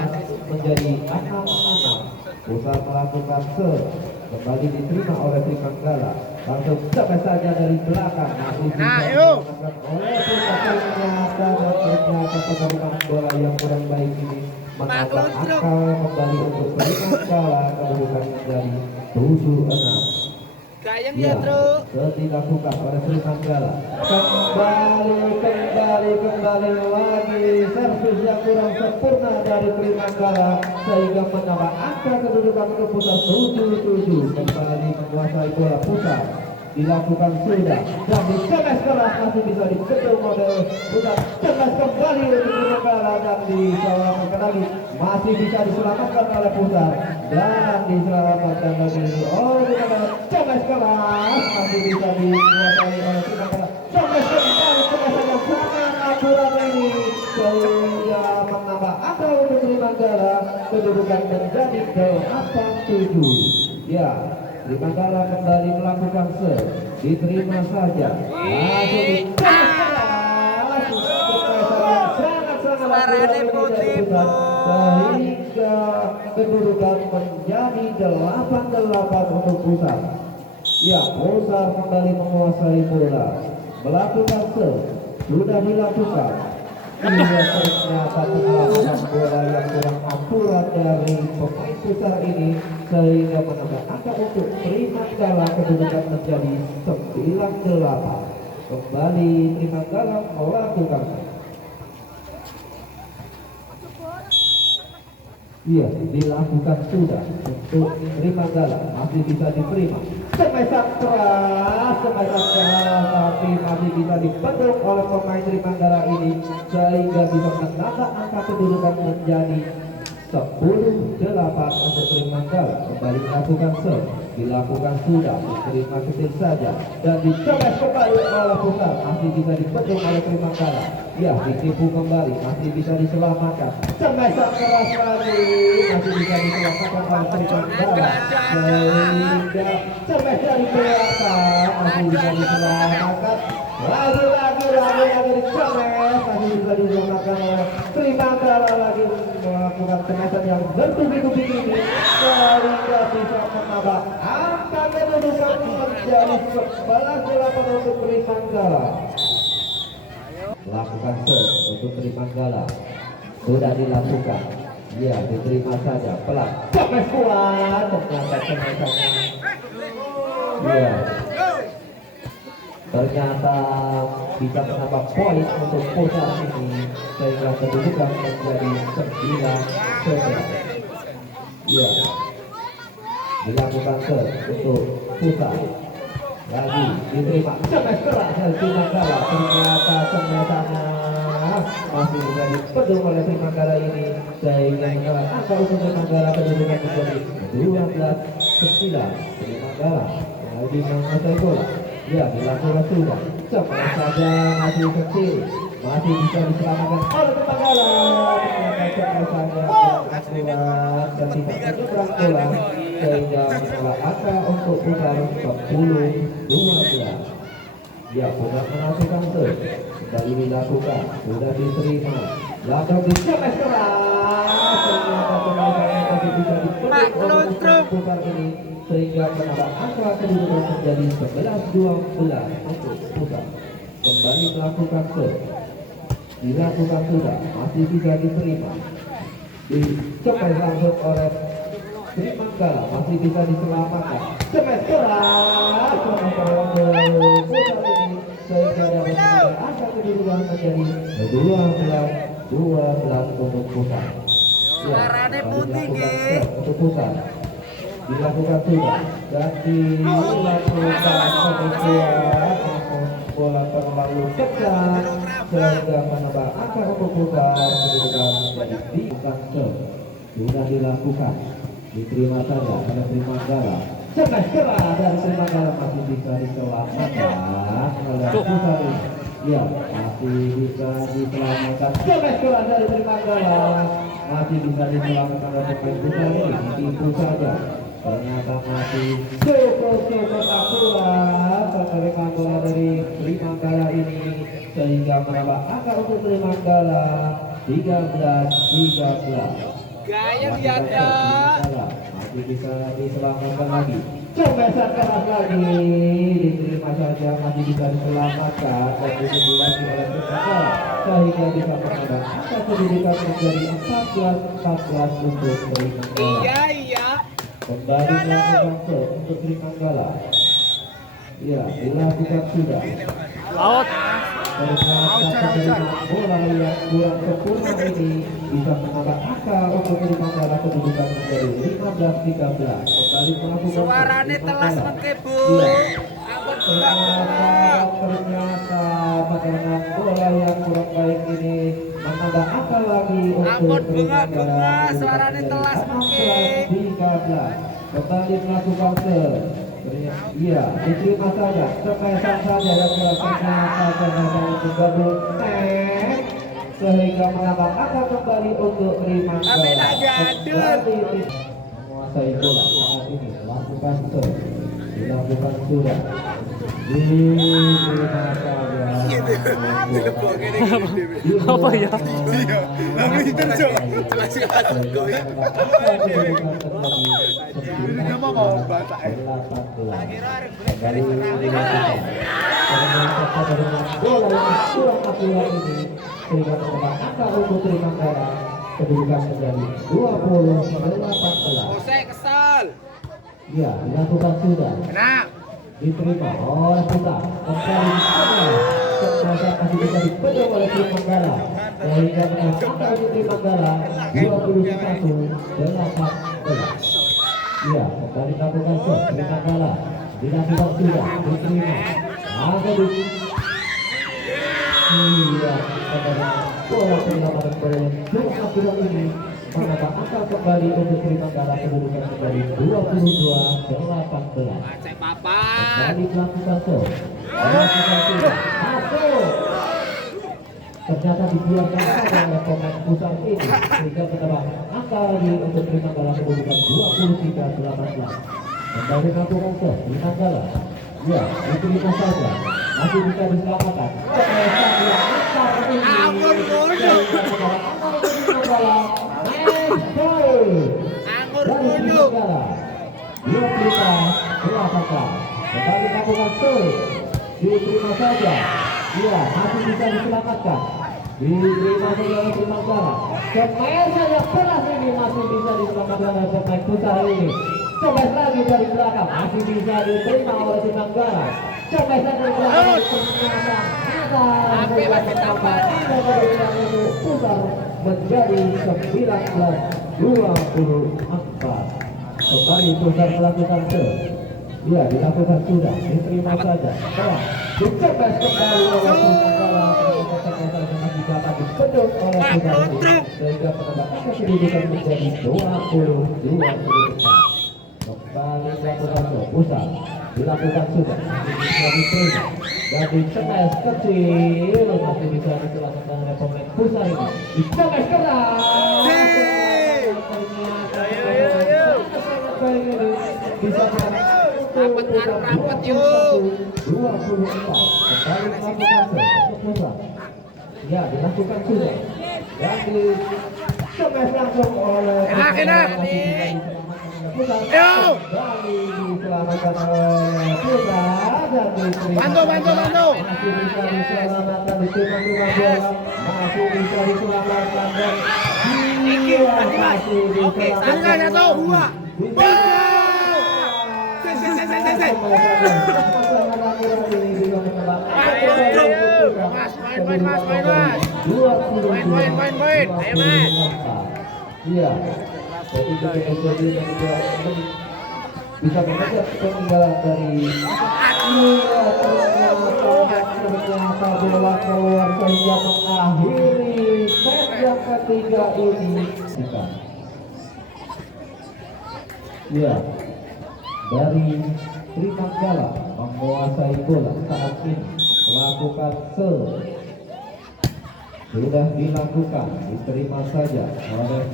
menjadi 6-6. Pusat melakukan set, kembali diterima oleh Trimandala. Langsung sampai saja dari belakang masih bisa dilakukan oleh Pusat. Ternyata penerimaan bola yang kurang baik ini menambah angka kembali untuk Trimandala kedudukan menjadi 7-6. Ya, dilakukan oleh Trimandala. Kembali lagi servis yang kurang sempurna dari Trimandala sehingga menambah angka kedudukan untuk Pusat 7-7. Kembali menguasai bola Pusat. Dilakukan sudah dan dikemas keras masih bisa dibetul model Pusat. Kemas kembali untuk Trimandala dan diselamatkan lagi, masih bisa diselamatkan oleh Pusat dan diselamatkan lagi oleh Trimandala. Kemas keras masih bisa dikuasai oleh Trimandala. Kemas kembali, kemasan yang sangat akurat ini sehingga menambah angka untuk Trimandala kedudukan menjadi 8-7. Ya, Trimandala kembali melakukan set, diterima saja, langsung sehingga kedudukan menjadi 8-8 untuk Pusat. Ya, Pusat kembali menguasai bola, melakukan set, sudah dilakukan. Iya, ternyata pengawasan bola yang kurang akurat dari pemain Pusat ini sehingga menambah angka untuk Trimandala kedudukan menjadi 9-8. Kembali Trimandala melakukan. Iya, dilakukan sudah untuk Trimandala, masih bisa diterima. Semesan keras, tapi masih bisa dibentuk oleh pemain Trimandala ini sehingga bisa menambah angka kedudukan menjadi 10-8 untuk Trimandala. Kembali melakukan serve, dilakukan sudah, diterima kecil saja dan dicobes kembali oleh Pusat, masih bisa dibentuk oleh Trimandala. Ya, ditipu kembali, masih bisa diselamatkan. Semesan keras lagi, masih bisa diselamatkan oleh Trimandala sehingga semes dari belakang masih bisa diselamatkan. Lagi dicobes, masih bisa diselamatkan oleh Trimandala. Lagi melakukan semesan yang bertubi-tubi ini sehingga bisa menambah angka kedudukan menjadi 11-8 untuk Trimandala. Lakukan serve untuk Trimandala, sudah dilakukan. Ya, diterima saja pelan. Sampai kuat, ternyata semesannya. Ya, ternyata bisa menambah poin untuk Pusat ini sehingga kedudukan menjadi 9-11. Ya, dilakukan serve untuk Pusat. Lagi diterima semes keras dari Trimandala. Ternyata semesannya masih bisa dipenuhi oleh Trimandala ini sehingga menambah angka untuk Trimandala kedudukan menjadi 12-9. Trimandala lagi menguasai bola. Ya, dilakukan sudah. Semes saja masih kecil, masih bisa diselamatkan oleh Trimandala. Ternyata semesannya akurat dan tidak menyeberang bola sehingga menambah angka untuk Pusat 10-12. Ya, Pusat melakukan serve, kembali dilakukan, sudah diterima, langsung dicemes keras. Ternyata semesannya masih bisa dipenuhi oleh Pusat ini sehingga menambah angka kedudukan menjadi 11-12 untuk Pusat. Kembali melakukan serve, dilakukan sudah, masih bisa diterima, dicemes langsung oleh Trimandala, masih bisa diselamatkan. Semes keras Pusat ini sehingga dapat menambah angka kedudukan menjadi 12-12 untuk Pusat. Ya, dilakukan untuk Pusat, dilakukan sudah dan dilakukan pembukaan bola terlalu kencang sehingga menambah angka untuk Pusat kedudukan menjadi 3-1. Sudah dilakukan, diterima saja oleh Trimandala. Semes keras dari Trimandala, masih bisa diselamatkan oleh Pusat ini. Ya, masih bisa diselamatkan. Semes keras dari Trimandala masih bisa diselamatkan oleh pemain Pusat ini, ditipu saja. Ternyata masih cukup akurat menerima bola dari Trimanggala ini sehingga menambah angka untuk Trimanggala 13-13. Gaya lihatnya. Masih bisa diselamatkan lagi. Comesan keras lagi diterima saja, masih bisa diselamatkan dan ditunggu lagi oleh Trimanggala sehingga bisa menambah angka kedudukan menjadi 14-14 untuk Trimanggala. Iya. Kembali melakukan serve untuk Trimanggala. Ya, dilakukan sudah. Out. Ternyata penerimaan bola yang kurang sempurna ini bisa menambah angka untuk Trimanggala kedudukan menjadi 15-13. Kembali melakukan Suarane telas mengke, Bu. Ternyata penerimaan bola yang kurang baik ini menambah angka lagi untuk Ampun, Trimanggala. bunga, suarane telas mengke. 13. Kembali melakukan serve. Iya, diterima saja, sepesan saja yang dilakukan untuk gabung sehingga menambah angka kembali untuk Trimanggala. Kembali menguasai bola saat ini, lakukan serve, dilakukan sudah, diterima saja. Apa ya? Lagi terjun. Ini dia mau baca. Kedudukan menjadi 20-18. Saya kesal. Ya, dilakukan sudah. Enak. Diterima oleh Putra. Kembali Kemasan masih bisa dipedang oleh Trimanggala sehingga menangkap untuk Trimanggala 21-18. Iya, kembali melakukan serve Trimanggala dilakukan sudah, diterima. Iya, bola penyelamatan bola yang ini menambah angka kembali untuk Trimanggala kedudukan menjadi 22-18. Cek papa. Kembali melakukan serve. Melakukan sudah. Masuk. Ternyata dibiarkan saja oleh pemain Pusat ini sehingga menambah angka lagi untuk Trimanggala kedudukan 23-18. Kembali melakukan serve Trimanggala. Ya, diterima saja. Masih bisa diselamatkan. Ampun, bodoh. Anggur bodoh. 23-18. Kembali melakukan serve. Diterima saja. Iya, masih bisa diselamatkan. Diterima saja oleh Trimanggala. Pemain saja keras ini masih bisa diselamatkan oleh pemain Pusat ini. Coba lagi dari belakang, masih bisa diterima oleh Trimanggala. Coba lagi dari belakang, Tapi masih tambah. Pusat menjadi 19-24. Kembali Pusat melakukan serve. Ya, dilakukan sudah, diterima saja. Dicebes kembali oleh Trimanggala. Masih dapat dipedot oleh Pusat ini sehingga penambahan kedudukan menjadi 20-24. Kembali melakukan serve Pusat dilakukan sudah, masih bisa diterima dan dicebes kecil masih bisa diselamatkan oleh pemain Pusat ini. Dicebes keras. Bisa Rapat yuk. 24. Kembali melakukan serve untuk Pusat. Ya, dilakukan sudah dan dicebes langsung oleh Enak. Pusat. Yo. Kembali diselamatkan oleh Pusat dan diterima. Bantu. Masih bisa diselamatkan, diterima bola. Masih bisa diselamatkan dan masih diselamatkan. Satu, dua. Main. Ayo, Mas. Iya. Jadi bisa mengejar peninggalan dari ternyata bola keluar sehingga mengakhiri set yang ketiga ini. Ya, dari Trimanggala menguasai bola saat ini melakukan serve. sudah dilakukan, diterima saja oleh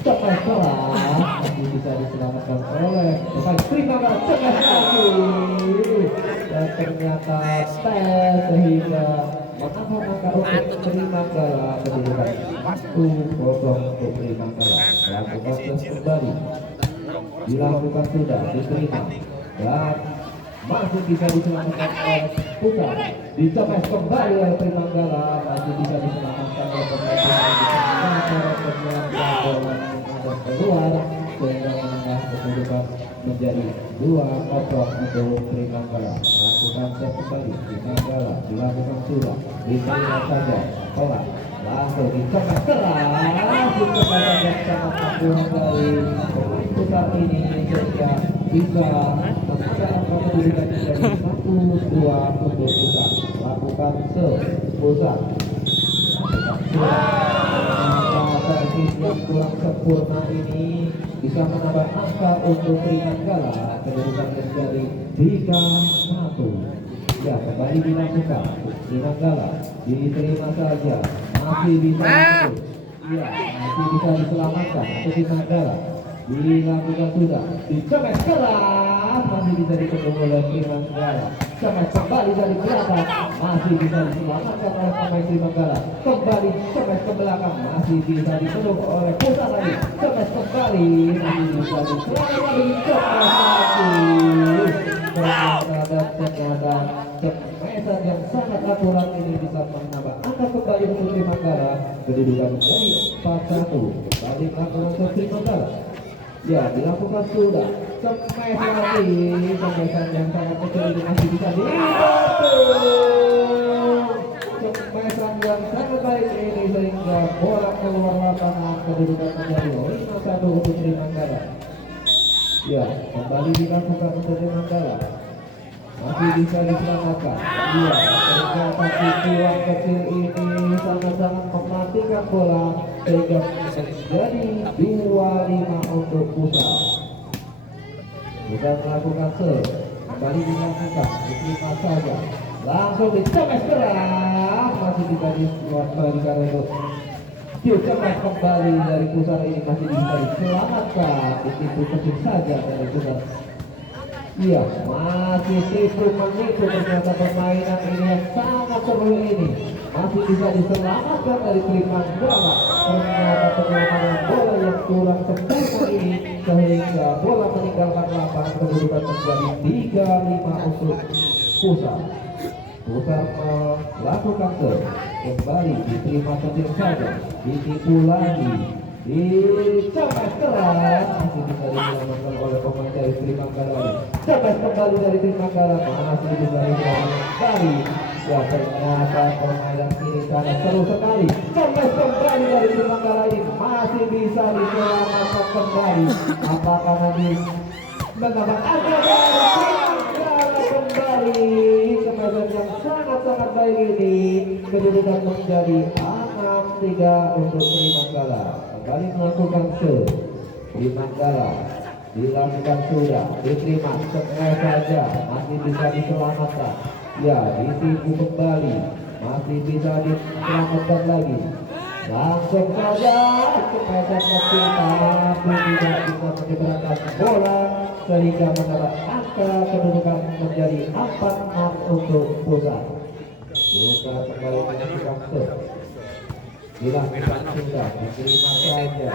cepat keras, masih bisa diselamatkan oleh pemain Primavera cepat lagi, dan ternyata tes sehingga mengangkat untuk Primavera kedudukan 1-0 untuk Primavera. Lakukan tes kembali, dilakukan sudah diterima dan masih bisa diselamatkan oleh Putra, dicoba kembali oleh Primavera, masih bisa diselamatkan oleh pemain ada keluar sehingga menengah kedudukan menjadi 2-0 untuk Primavera. Lakukan set kembali Primavera, dilakukan sudah diterima saja pelan, langsung dicoba keras, dicoba saja sangat akurat dari pemain Putra ini sehingga bisa menangkan kedudukan menjadi 1-2 untuk Putra. Lakukan Pusat servis yang kurang sempurna ini bisa menambah angka untuk Primavera, kedudukan menjadi 3-1. Ya, kembali dilakukan Primavera, diterima saja, masih bisa ya, masih bisa diselamatkan untuk Primavera, dilakukan sudah, dicoba keras, masih bisa ditunggu oleh Primavera, coba kembali dari belakang, masih bisa diselamatkan oleh pemain Primavera, kembali coba ke belakang, masih bisa ditunggu oleh Pusat lagi, coba kembali, masih bisa diselamatkan lagi, coba lagi, ternyata kemesan yang sangat akurat ini bisa menambah angka kembali untuk Primavera, kedudukan menjadi 4-1. Kembali melakukan ke Primavera. Ya, dilakukan sudah. Kemes lagi, kemesan yang sangat kecil ini masih bisa dibantu. Kemesan yang sangat baik ini sehingga bola keluar lapangan, kedudukan menjadi 5-1 untuk Primavera. Ya, kembali dilakukan untuk Primavera. Masih bisa diselamatkan. Iya, ternyata tipuan kecil ini sangat-sangat mematikan bola sehingga menjadi 2-5 untuk Pusat. Sudah melakukan kembali dilakukan, diterima saja, langsung dicobes keras, masih bisa diselamatkan itu. Dicobes kembali dari Pusat ini masih bisa diselamatkan, ditipu kecil saja dari Pusat. Iya, masih tipu menipu, ternyata permainan ini yang sangat seru ini masih bisa diselamatkan dari Primavera. Ternyata penyerangan bola yang kurang sempurna ini sehingga bola meninggalkan lapangan, kedudukan menjadi 3-5 untuk Pusat. Pusat melakukan kembali, diterima kecil saja, ditipu lagi, dicoba keras, masih bisa diselamatkan oleh pemain dari Primavera. Coba kembali dari Primavera, masih bisa diselamatkan kembali. Ya, ternyata permainan ini sangat seru sekali. Coba kembali dari Primavera ini masih bisa diselamatkan kembali. Apakah nanti menambah kembali kemesan yang sangat-sangat baik ini, kedudukan menjadi 6-3 untuk Primavera. Kembali melakukan Primavera, dilakukan sudah, diterima saja, masih bisa diselamatkan. Ya, ditipu kembali, masih bisa diselamatkan lagi. Langsung saja kemesan kecil tapi tidak bisa menyeberangkan bola sehingga menambah angka, kedudukan menjadi 4-6 untuk Pusat. Buka kembali melakukan dilakukan sudah, diterima saja.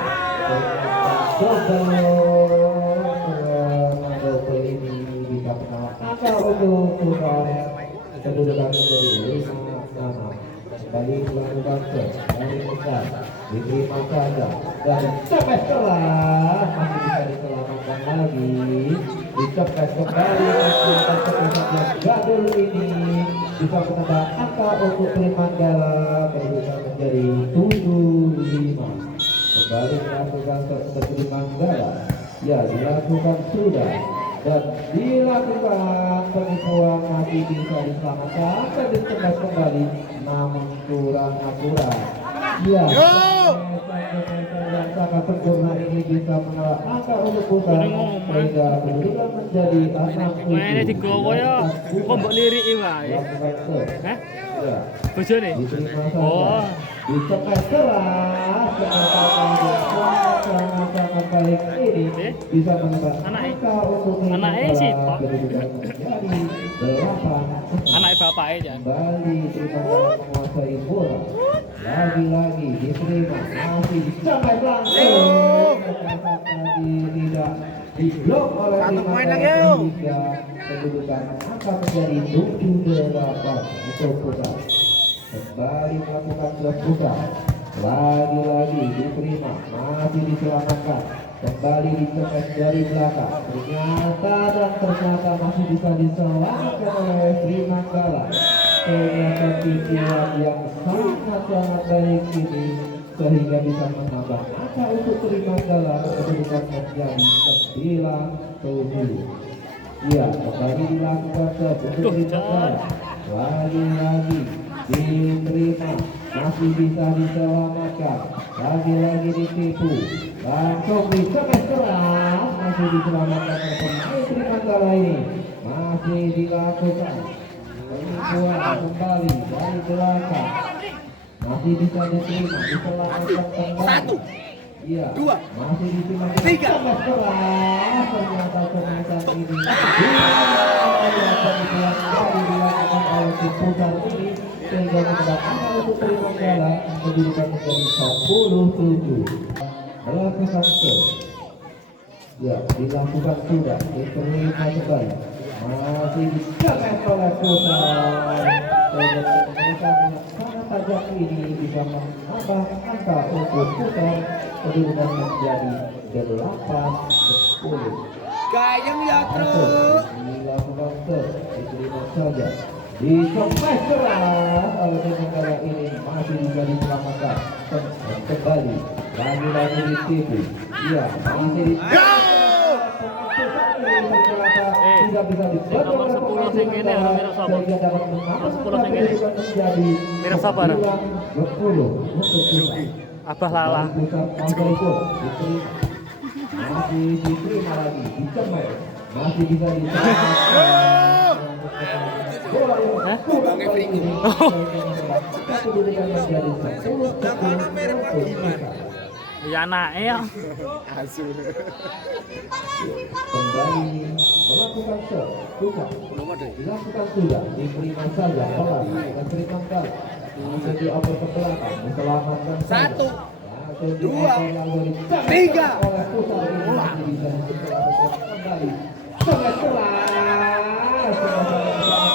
Double ini bisa menambah angka untuk Pusat, kedudukan menjadi 5-6. Kembali melakukan dari Pusat, diterima saja dan cepet keras, masih bisa diselamatkan lagi, dicepet kembali melakukan keputusan yang gadul ini bisa menambah angka untuk Primavera, kedudukan menjadi 7-5. Kembali melakukan ke Primavera, ya dilakukan sudah dan dilakukan penipuan, masih bisa diselamatkan dan dicepat kembali namun kurang akurat. Ya, yang sangat sempurna ini bisa menambah angka untuk Pusat sehingga kedudukan menjadi 6-7. Mainnya di gowo ya, kok mbok liriki wae. Hah? Ya. Bojone? Diterima saja. Oh. dicepat keras sangat baik ini bisa menambah angka untuk Anaknya sih, Pak. kedudukan menjadi 8. Anak bapaknya aja. Kembali terima menguasai bola. Lagi-lagi diterima masih dicapai langsung. Tadi tidak diblok oleh Satu Prima poin Gala lagi, yuk. sehingga kedudukan akan menjadi 7-8 untuk Pusat. Kembali melakukan terbuka. Lagi-lagi diterima masih diselamatkan. Kembali dicepat dari belakang. Ternyata masih bisa diselamatkan oleh Prima Gala. Ternyata pikiran yang sangat baik ini sehingga bisa menambah angka untuk Prima Gala kedudukan menjadi 9-7. Iya, kembali dilakukan untuk Prima Gala. Lagi-lagi diterima masih bisa diselamatkan. Lagi-lagi ditipu. Langsung dicepat keras masih diselamatkan oleh pemain Prima Gala ini. Masih dilakukan penipuan kembali dari belakang. Masih bisa diterima, diselamatkan kembali. 1, Iya. 2, Masih diterima 3. cepat keras. Ternyata pemain ini penipuan dari dilakukan oleh tim Pusat ini sehingga mendapatkan untuk Prima Gala kedudukan menjadi 10-7. Melakukan serve. Ya, dilakukan sudah, diterima kembali. Masih dicetak oleh Pusat. Mereka sangat tajam ini bisa menambah angka untuk Pusat kedudukan menjadi 8-10. Gayeng ya, Tru. Dilakukan serve, diterima saja. Dikemas keras oleh Prima Gala ini masih bisa diselamatkan. Kembali lagi-lagi ditipu. Iya, masih tidak bisa dibuat nomor 10 sing kene ora mirip sapa? sehingga dapat menambah 10 sing kene. menjadi Mirip sapa, Ra? 10 untuk Pusat. Abah Lala. Pusat Manggaikut diterima. Masih diterima lagi, dicemai. Masih bisa diselamatkan. Bola yang kurang baik ini kedudukan menjadi 10-10 untuk Pusat. Ya anake ya. Kembali melakukan serve, Pusat dilakukan sudah, diterima saja pelan dan Prima Gala langsung dioper ke belakang, diselamatkan saja. 1, 2, 3. oleh Pusat ini masih bisa diselamatkan kembali. Sangat keras, sangat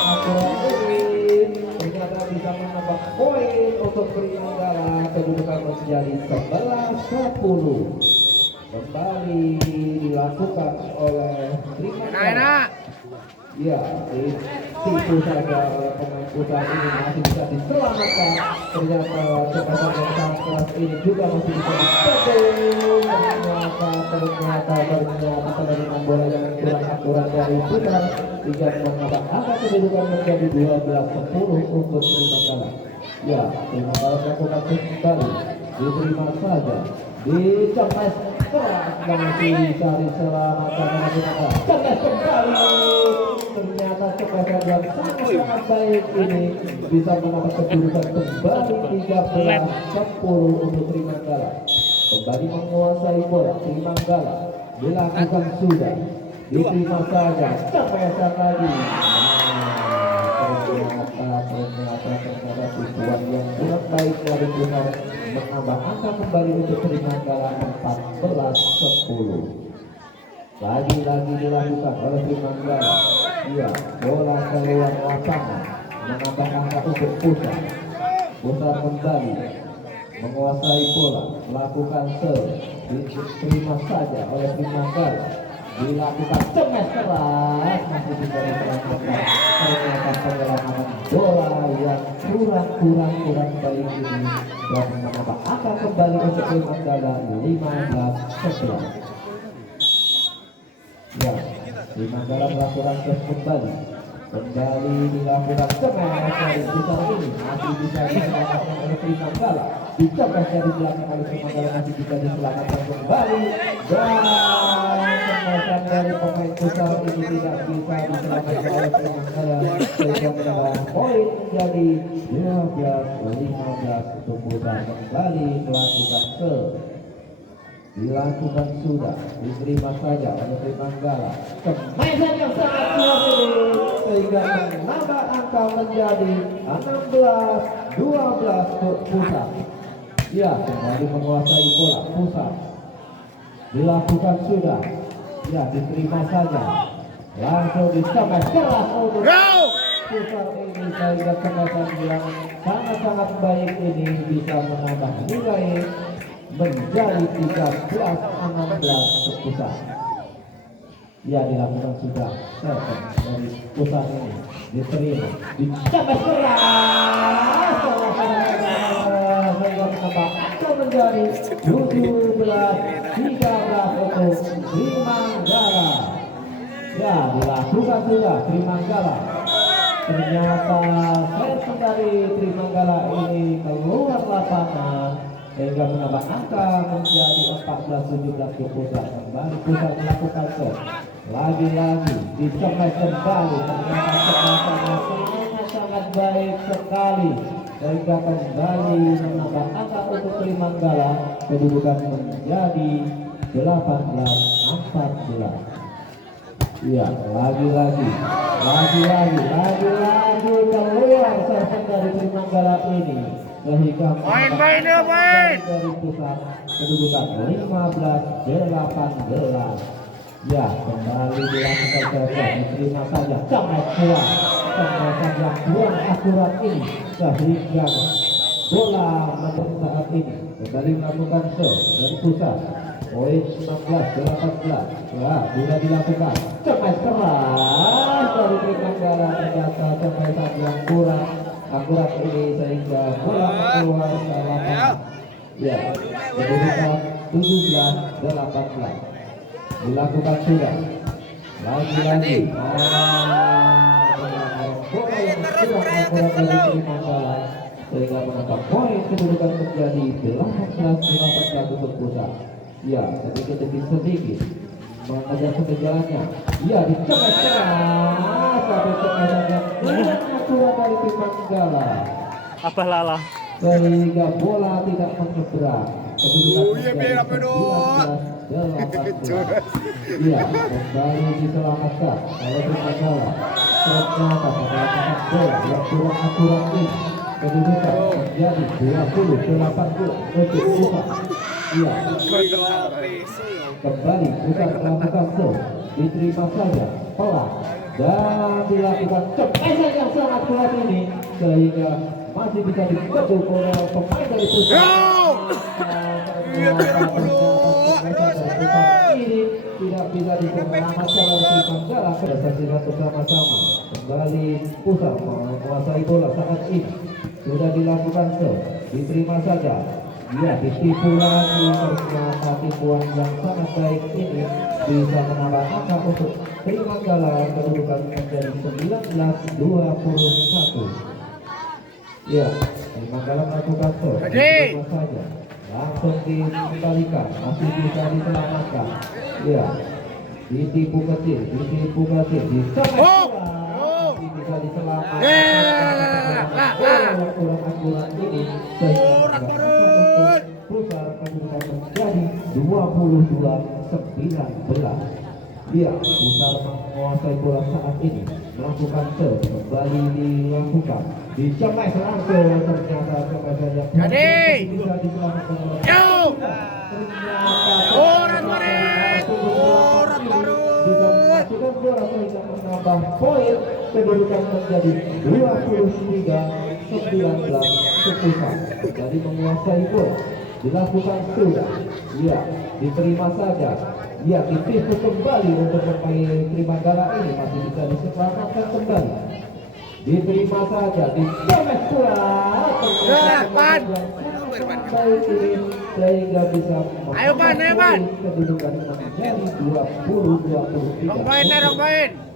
akurat ini ternyata bisa menambah poin untuk Prima Gala kedudukan menjadi 11-10. Kembali dilakukan oleh Prima Gala. Ya, ditipu saja oleh pemain Pusat ini masih bisa diselamatkan. Ternyata cepasan yang sangat keras ini juga masih bisa ditegung. Ternyata penerimaan bola yang kurang akurat dari Pusat hingga menambah angka kedudukan menjadi 12-10 untuk Prima Gala. Ya, Prima Gala melakukan kembali, diterima saja, dicepas keras masih bisa diselamatkan oleh Prima Gala. Cepat kembali. Ternyata cepasan yang sangat baik ini bisa menambah kedudukan kembali 13-10 untuk Prima Gala. Kembali menguasai bola, Prima Gala dilakukan sudah, diterima saja, cepasan lagi. Ternyata tujuan yang kurang baik dari Pusat menambah angka kembali untuk Prima Gala 14-10. Lagi-lagi dilakukan oleh Prima Gala. Iya, bola keluar lapangan menambah angka untuk Pusat. Pusat kembali menguasai bola, melakukan serve, diterima saja oleh Prima Gala. Dilakukan cemas keras masih bisa diselamatkan. Ternyata penyelamatan bola yang kurang baik ini dan menambah angka kembali untuk Prima Gala 15-11. Ya, Prima Gala melakukan serve kembali dilakukan cemas dari Pusat ini masih bisa diselamatkan oleh Prima Gala. Dicepas dari belakang oleh Prima Gala masih bisa diselamatkan kembali dan kecepatan dari pemain pusat ini tidak bisa diselamatkan oleh Trimanggala sehingga menambah poin menjadi 12-15 untuk pusat kembali melakukan dilakukan sudah diterima saja oleh Trimanggala. Kemasan yang sangat kuat ini sehingga menambah angka menjadi 16-12 untuk pusat. Ya, kembali menguasai bola pusat. Dilakukan sudah. Ya, diterima saja. Langsung disamai keras untuk pusat ini sehingga kemasan yang sangat-sangat baik ini bisa menambah nilai menjadi 13-16 untuk pusat. Ya, dilakukan sudah. Dari pusat ini diterima. Disamai keras. Sehingga menambah angka menjadi 17-13 untuk Trimanggala. Ya, dilakukan sudah Trimanggala. Ternyata serve dari Trimanggala ini keluar lapangan sehingga menambah angka menjadi 14-17 ke pusat. Kembali pusat melakukan serve. Lagi-lagi dicemek kembali. Ternyata kemasannya sangat baik sekali sehingga kembali menambah angka untuk Trimanggala. Kedudukan menjadi 18-14. Iya, lagi-lagi keluar serve dari Trimanggala ini sehingga Poin dari pusat kedudukan 15-18. Ya, kembali dilakukan serve, diterima saja sangat kuat, sangat yang kurang akurat ini sehingga bola saat ini kembali melakukan serve dari pusat. Poin 16-18. Ya, sudah dilakukan cepat keras dari Trimanggala. Ternyata cepat yang kurang akurat ini sehingga bola keluar ke lapangan. Ya, kedudukan 17-18. Dilakukan sudah. Lagi-lagi bola yang kurang akurat dari Trimanggala sehingga menambah poin. Kedudukan menjadi 18-18 untuk pusat. Ya, sedikit demi sedikit mengejar kejalannya. Ya, dicemek keras tapi kemudian yang kurang akurat dari Trimanggala Abah Lala. sehingga bola tidak menyeberang. Kedudukan menjadi 19-18. Ya, kembali diselamatkan oleh Trimanggala. Ternyata melakukan bola yang kurang akurat ini. Kedudukan menjadi 20-18 untuk pusat. Iya, kembali bukan melakukan serve, diterima saja pelan dan dilakukan cepetan yang sangat kuat ini sehingga masih bisa diketuk oleh pemain dari pusat. Ini tidak bisa diselamatkan oleh Trimanggala. Kita saksikan bersama-sama kembali pusat menguasai bola saat ini. Sudah dilakukan serve, diterima saja. Ya, ditipu lagi. Ternyata tipuan yang sangat baik ini bisa menambah angka untuk Trimanggala. Kedudukan menjadi 19-21. Ya, Trimanggala melakukan serve, diterima saja. Langsung dikembalikan, masih bisa diselamatkan. Ya, ditipu kecil, bisa bisa diselamatkan. Kurang akurat ini sehingga pusat kedudukan menjadi 22-19. Ya, pusat menguasai bola saat ini melakukan serve, kembali dilakukan dicemek langsung. Ternyata kepada yang bisa diselamatkan oleh bisa bola sehingga menambah poin. Kedudukan menjadi 23-19 sepusat. Jadi menguasai bola dilakukan sudah. Ya, diterima saja. Ya, ditipu kembali untuk pemain Trimanggala ini masih bisa diselamatkan kembali. Diterima saja, dicemek kuat. Sehingga bisa kedudukan menjadi 20-23.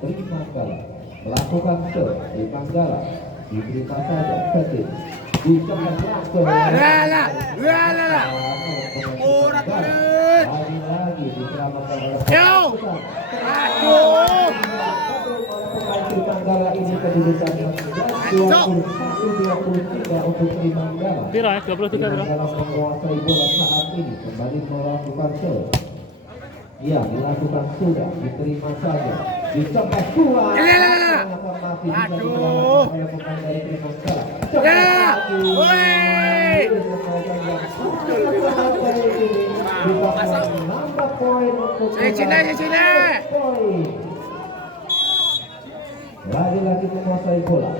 Trimanggala melakukan serve, Trimanggala diterima saja kecil. Dicemek langsung. Lagi diselamatkan oleh pusat. Pemain Trimanggala ini kedudukannya 21-23 untuk Trimanggala. Piro ya? 23 bro. Trimanggala menguasai bola saat ini, kembali melakukan serve. Ya, dilakukan sudah, diterima saja. Dicopet kuat. Aduh. Lagi-lagi menguasai bola.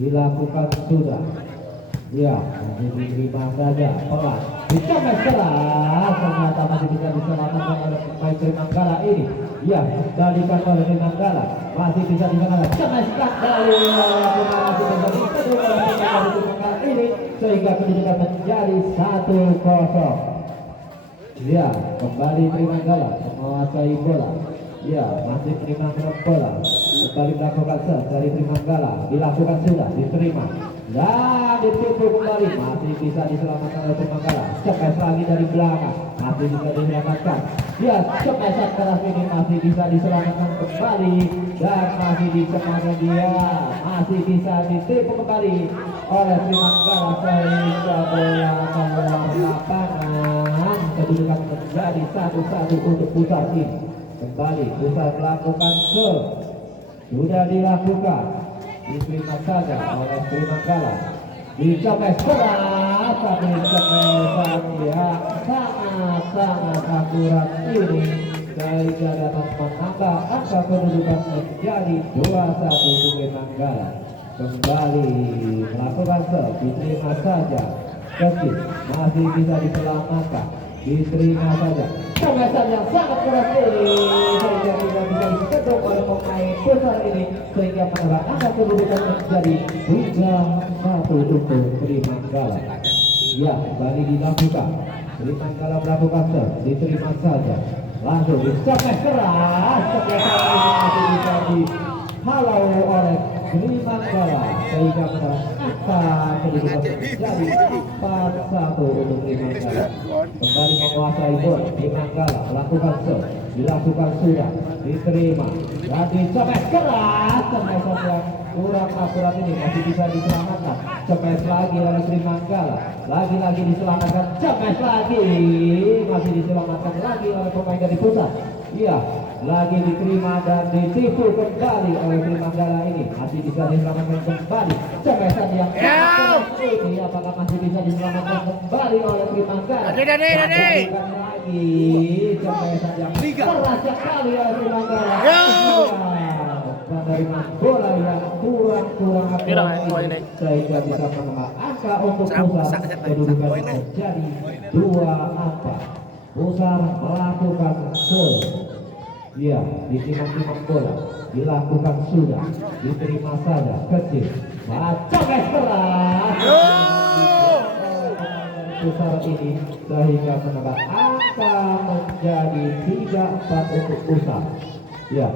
Dilakukan sudah. Ya, masih diterima saja. Pelan. Dicoba keras. Ternyata masih bisa diselamatkan oleh pemain Trimanggala ini. Ya, dikembalikan oleh Trimanggala. Masih bisa diselamatkan. Coba sekali. Masih menjadi kedua oleh pemain Trimanggala ini. Sehingga kedudukan menjadi 1-0. Ya, kembali Trimanggala menguasai bola. Ya, masih menerima bola. Kembali melakukan serve dari Trimanggala. Dilakukan sudah, diterima. Dan ditipu kembali. Masih bisa diselamatkan oleh Trimanggala. Cepet lagi dari belakang. Masih bisa diselamatkan. Ya, cepet keras ini masih bisa diselamatkan kembali. Dan masih diselamatkan dia. Masih bisa ditipu kembali oleh Trimanggala. Sehingga bola keluar lapangan. Kedudukan menjadi 1-1 untuk Pusar ini. Kembali Pusar melakukan serve. Sudah dilakukan. Diterima saja oleh Trimanggala. Dicopet keras. Tapi copetan yang sangat akurat ini. Sehingga dapat menambah angka kedudukan menjadi 2-1 untuk Trimanggala. Kembali melakukan serve. Diterima saja. Kecil masih bisa diselamatkan. Diterima saja. Copetan yang sangat keras ini sehingga tidak bisa disedot oleh pemain Pusar ini, sehingga menambah angka kedudukan menjadi 3-1 untuk Trimanggala. Ya, kembali dilakukan. Trimanggala melakukan serve. Diterima saja. Langsung dicopet keras. Copetan ini masih bisa dihalau oleh Trimanggala sehingga menambah angka kedudukan menjadi 4-1 untuk Trimanggala. Kembali menguasai bola. Trimanggala melakukan serve. Dilakukan sudah, diterima dan dicopet keras. Copetan yang kurang akurat ini masih bisa diselamatkan. Copet lagi oleh Trimanggala. Lagi-lagi diselamatkan. Copet lagi. Masih diselamatkan lagi oleh pemain dari Pusat. Iya, lagi diterima dan ditipu kembali oleh Trimanggala ini. Masih bisa diselamatkan kembali. Copetan yang ini apakah masih bisa diselamatkan kembali oleh Trimanggala? Lagi copetan yang keras sekali oleh Trimanggala. Menerima bola yang kurang akurat sehingga bisa menambah angka untuk Pusar. Kedudukan menjadi 2-4. Pusar melakukan serve. Ya, ditimang-timang bola. Dilakukan sudah. Diterima saja. Kecil. Copet keras. Pusar ini sehingga menambah angka menjadi 3-4 untuk Pusar. Ya,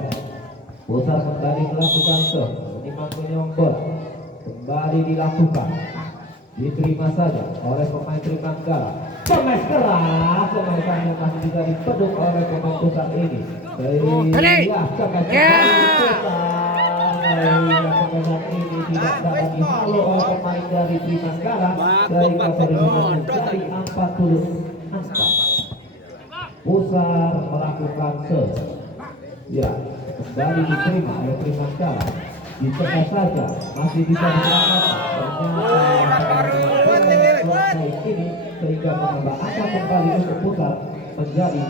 Pusar kembali melakukan serve. Menimang bola. Kembali dilakukan. Diterima saja oleh pemain Trimanggala. Comet keras. Cometan yang masih bisa dipeduk oleh pemain Pusar ini. Ya, comet cometan ini tidak dapat dihalau oleh pemain dari Trimanggala sehingga kedudukan menjadi 4-4. Pusar melakukan serve. Ya, kembali diterima oleh Trimanggala. Dicopet saja, masih bisa diselamatkan. Ini sehingga menambah angka kembali untuk Pusar menjadi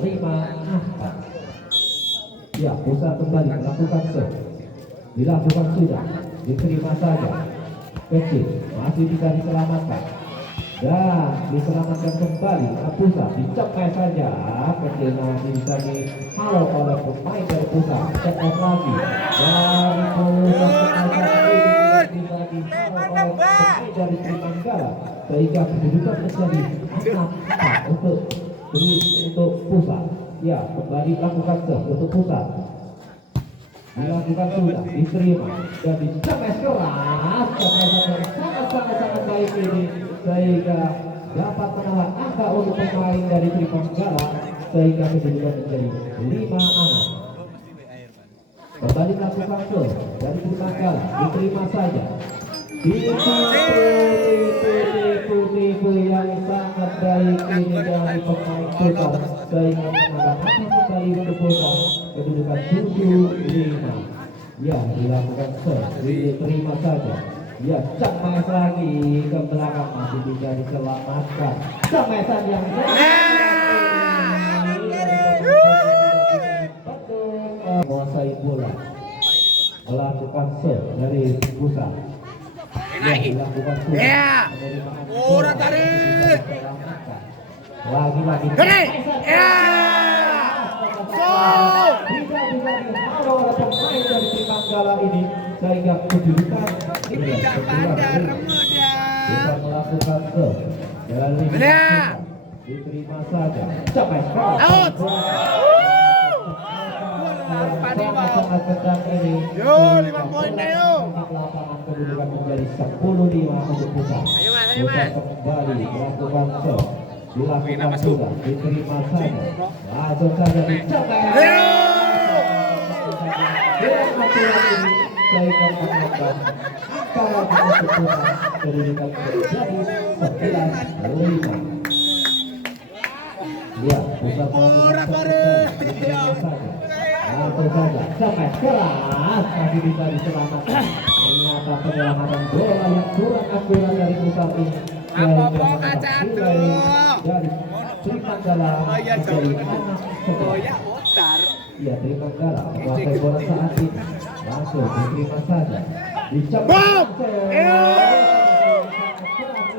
5-4. Ya, Pusar kembali melakukan serve. Dilakukan sudah, diterima saja. Kecil, masih bisa diselamatkan. Dan diselamatkan kembali Pusar. Dicopet saja. Kecil masih bisa dihalau oleh pemain dari Pusar. Copet lagi. Dari Pusar bisa dihalau oleh pemain dari Trimanggala sehingga kedudukan menjadi 6-4 untuk Pusar. Ya, kembali melakukan serve untuk Pusar. dilakukan sudah diterima dan dicemes keras, cemesan yang sangat baik ini sehingga dapat menahan angka untuk pemain dari Trimanggala sehingga kedudukan menjadi 5 anak. Kembali melakukan serve dari Trimanggala, diterima saja. Tipu yang sangat baik ini dari pemain putar sehingga menambah kembali untuk putar kedudukan 7-5. Ya, dilakukan serve, diterima saja. Ya, cemes lagi ke belakang masih bisa diselamatkan. Cemesan yang menguasai bola, melakukan serve dari pusat. Ya, dilakukan sudah. Ora tarik. Lagi-lagi. Tidak bisa dihalau oleh pemain dari Trimanggala ini sehingga kedudukan bisa melakukan serve dari diterima saja. Cepat out. Sangat kencang ini. Yo, 5 poin deh yo. Lapangan kedudukan menjadi 10-5 untuk Pusat. Pusat kembali melakukan serve. Dilakukan sudah, diterima saja. Langsung saja dicetak. Aturan ini sehingga menambah angka untuk Pusat kedudukan menjadi 11-5. Ya, Pusat melakukan diterima saja. Langsung saja, sampai keras masih bisa diselamatkan. Ternyata penyelamatan bola yang kurang akurat dari Pusat ini sehingga menambah nilai dari Trimanggala menjadi 6-11. Ya, Trimanggala menguasai bola saat ini. Langsung diterima saja. Dicepat.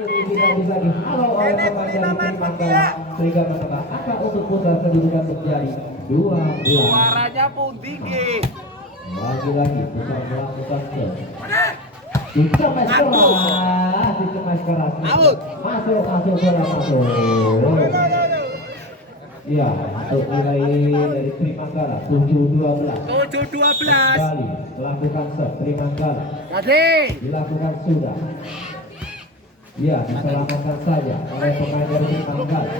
Tidak bisa dihalau oleh pemain dari Trimanggala sehingga menambah angka untuk Pusat kedudukan menjadi 12. Suaranya pun tinggi. Lagi-lagi Pusat melakukan serve. Dicemes keras. Masuk bola masuk. Iya, untuk nilai dari Trimanggala 7-12. 7-12. Kembali melakukan serve Trimanggala. Dilakukan sudah. Iya, diselamatkan saja oleh pemain dari Trimanggala.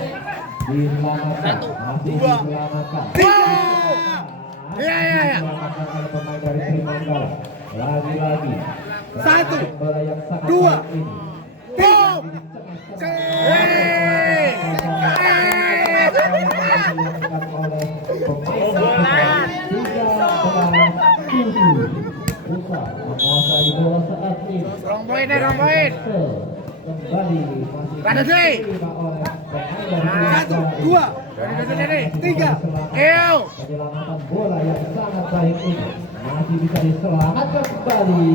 Diselamatkan, masih diselamatkan. Diselamatkan oleh pemain dari Trimanggala. Lagi-lagi. Bola yang sangat baik ini. Pusat menguasai bola saat ini. Romboin. Kembali masih diterima oleh pemain 1, 2, 3. Penyelamatan bola yang sangat baik ini masih bisa diselamatkan kembali.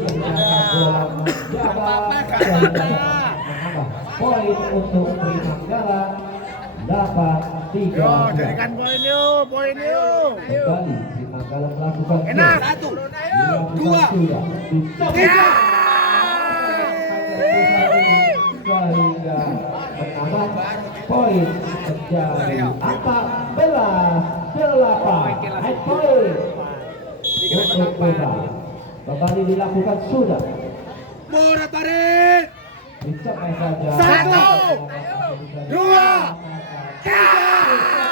Ternyata bola menjabat dan menambah poin untuk Trimanggala 8-3. Jadikan poin yuk. Kembali Trimanggala melakukan Enak. 1, 2, 3. Sehingga menambah poin menjadi 14-8. High point untuk Pusat. Kembali dilakukan sudah. Bola tarik. Dicepat saja. 1, 2, 3.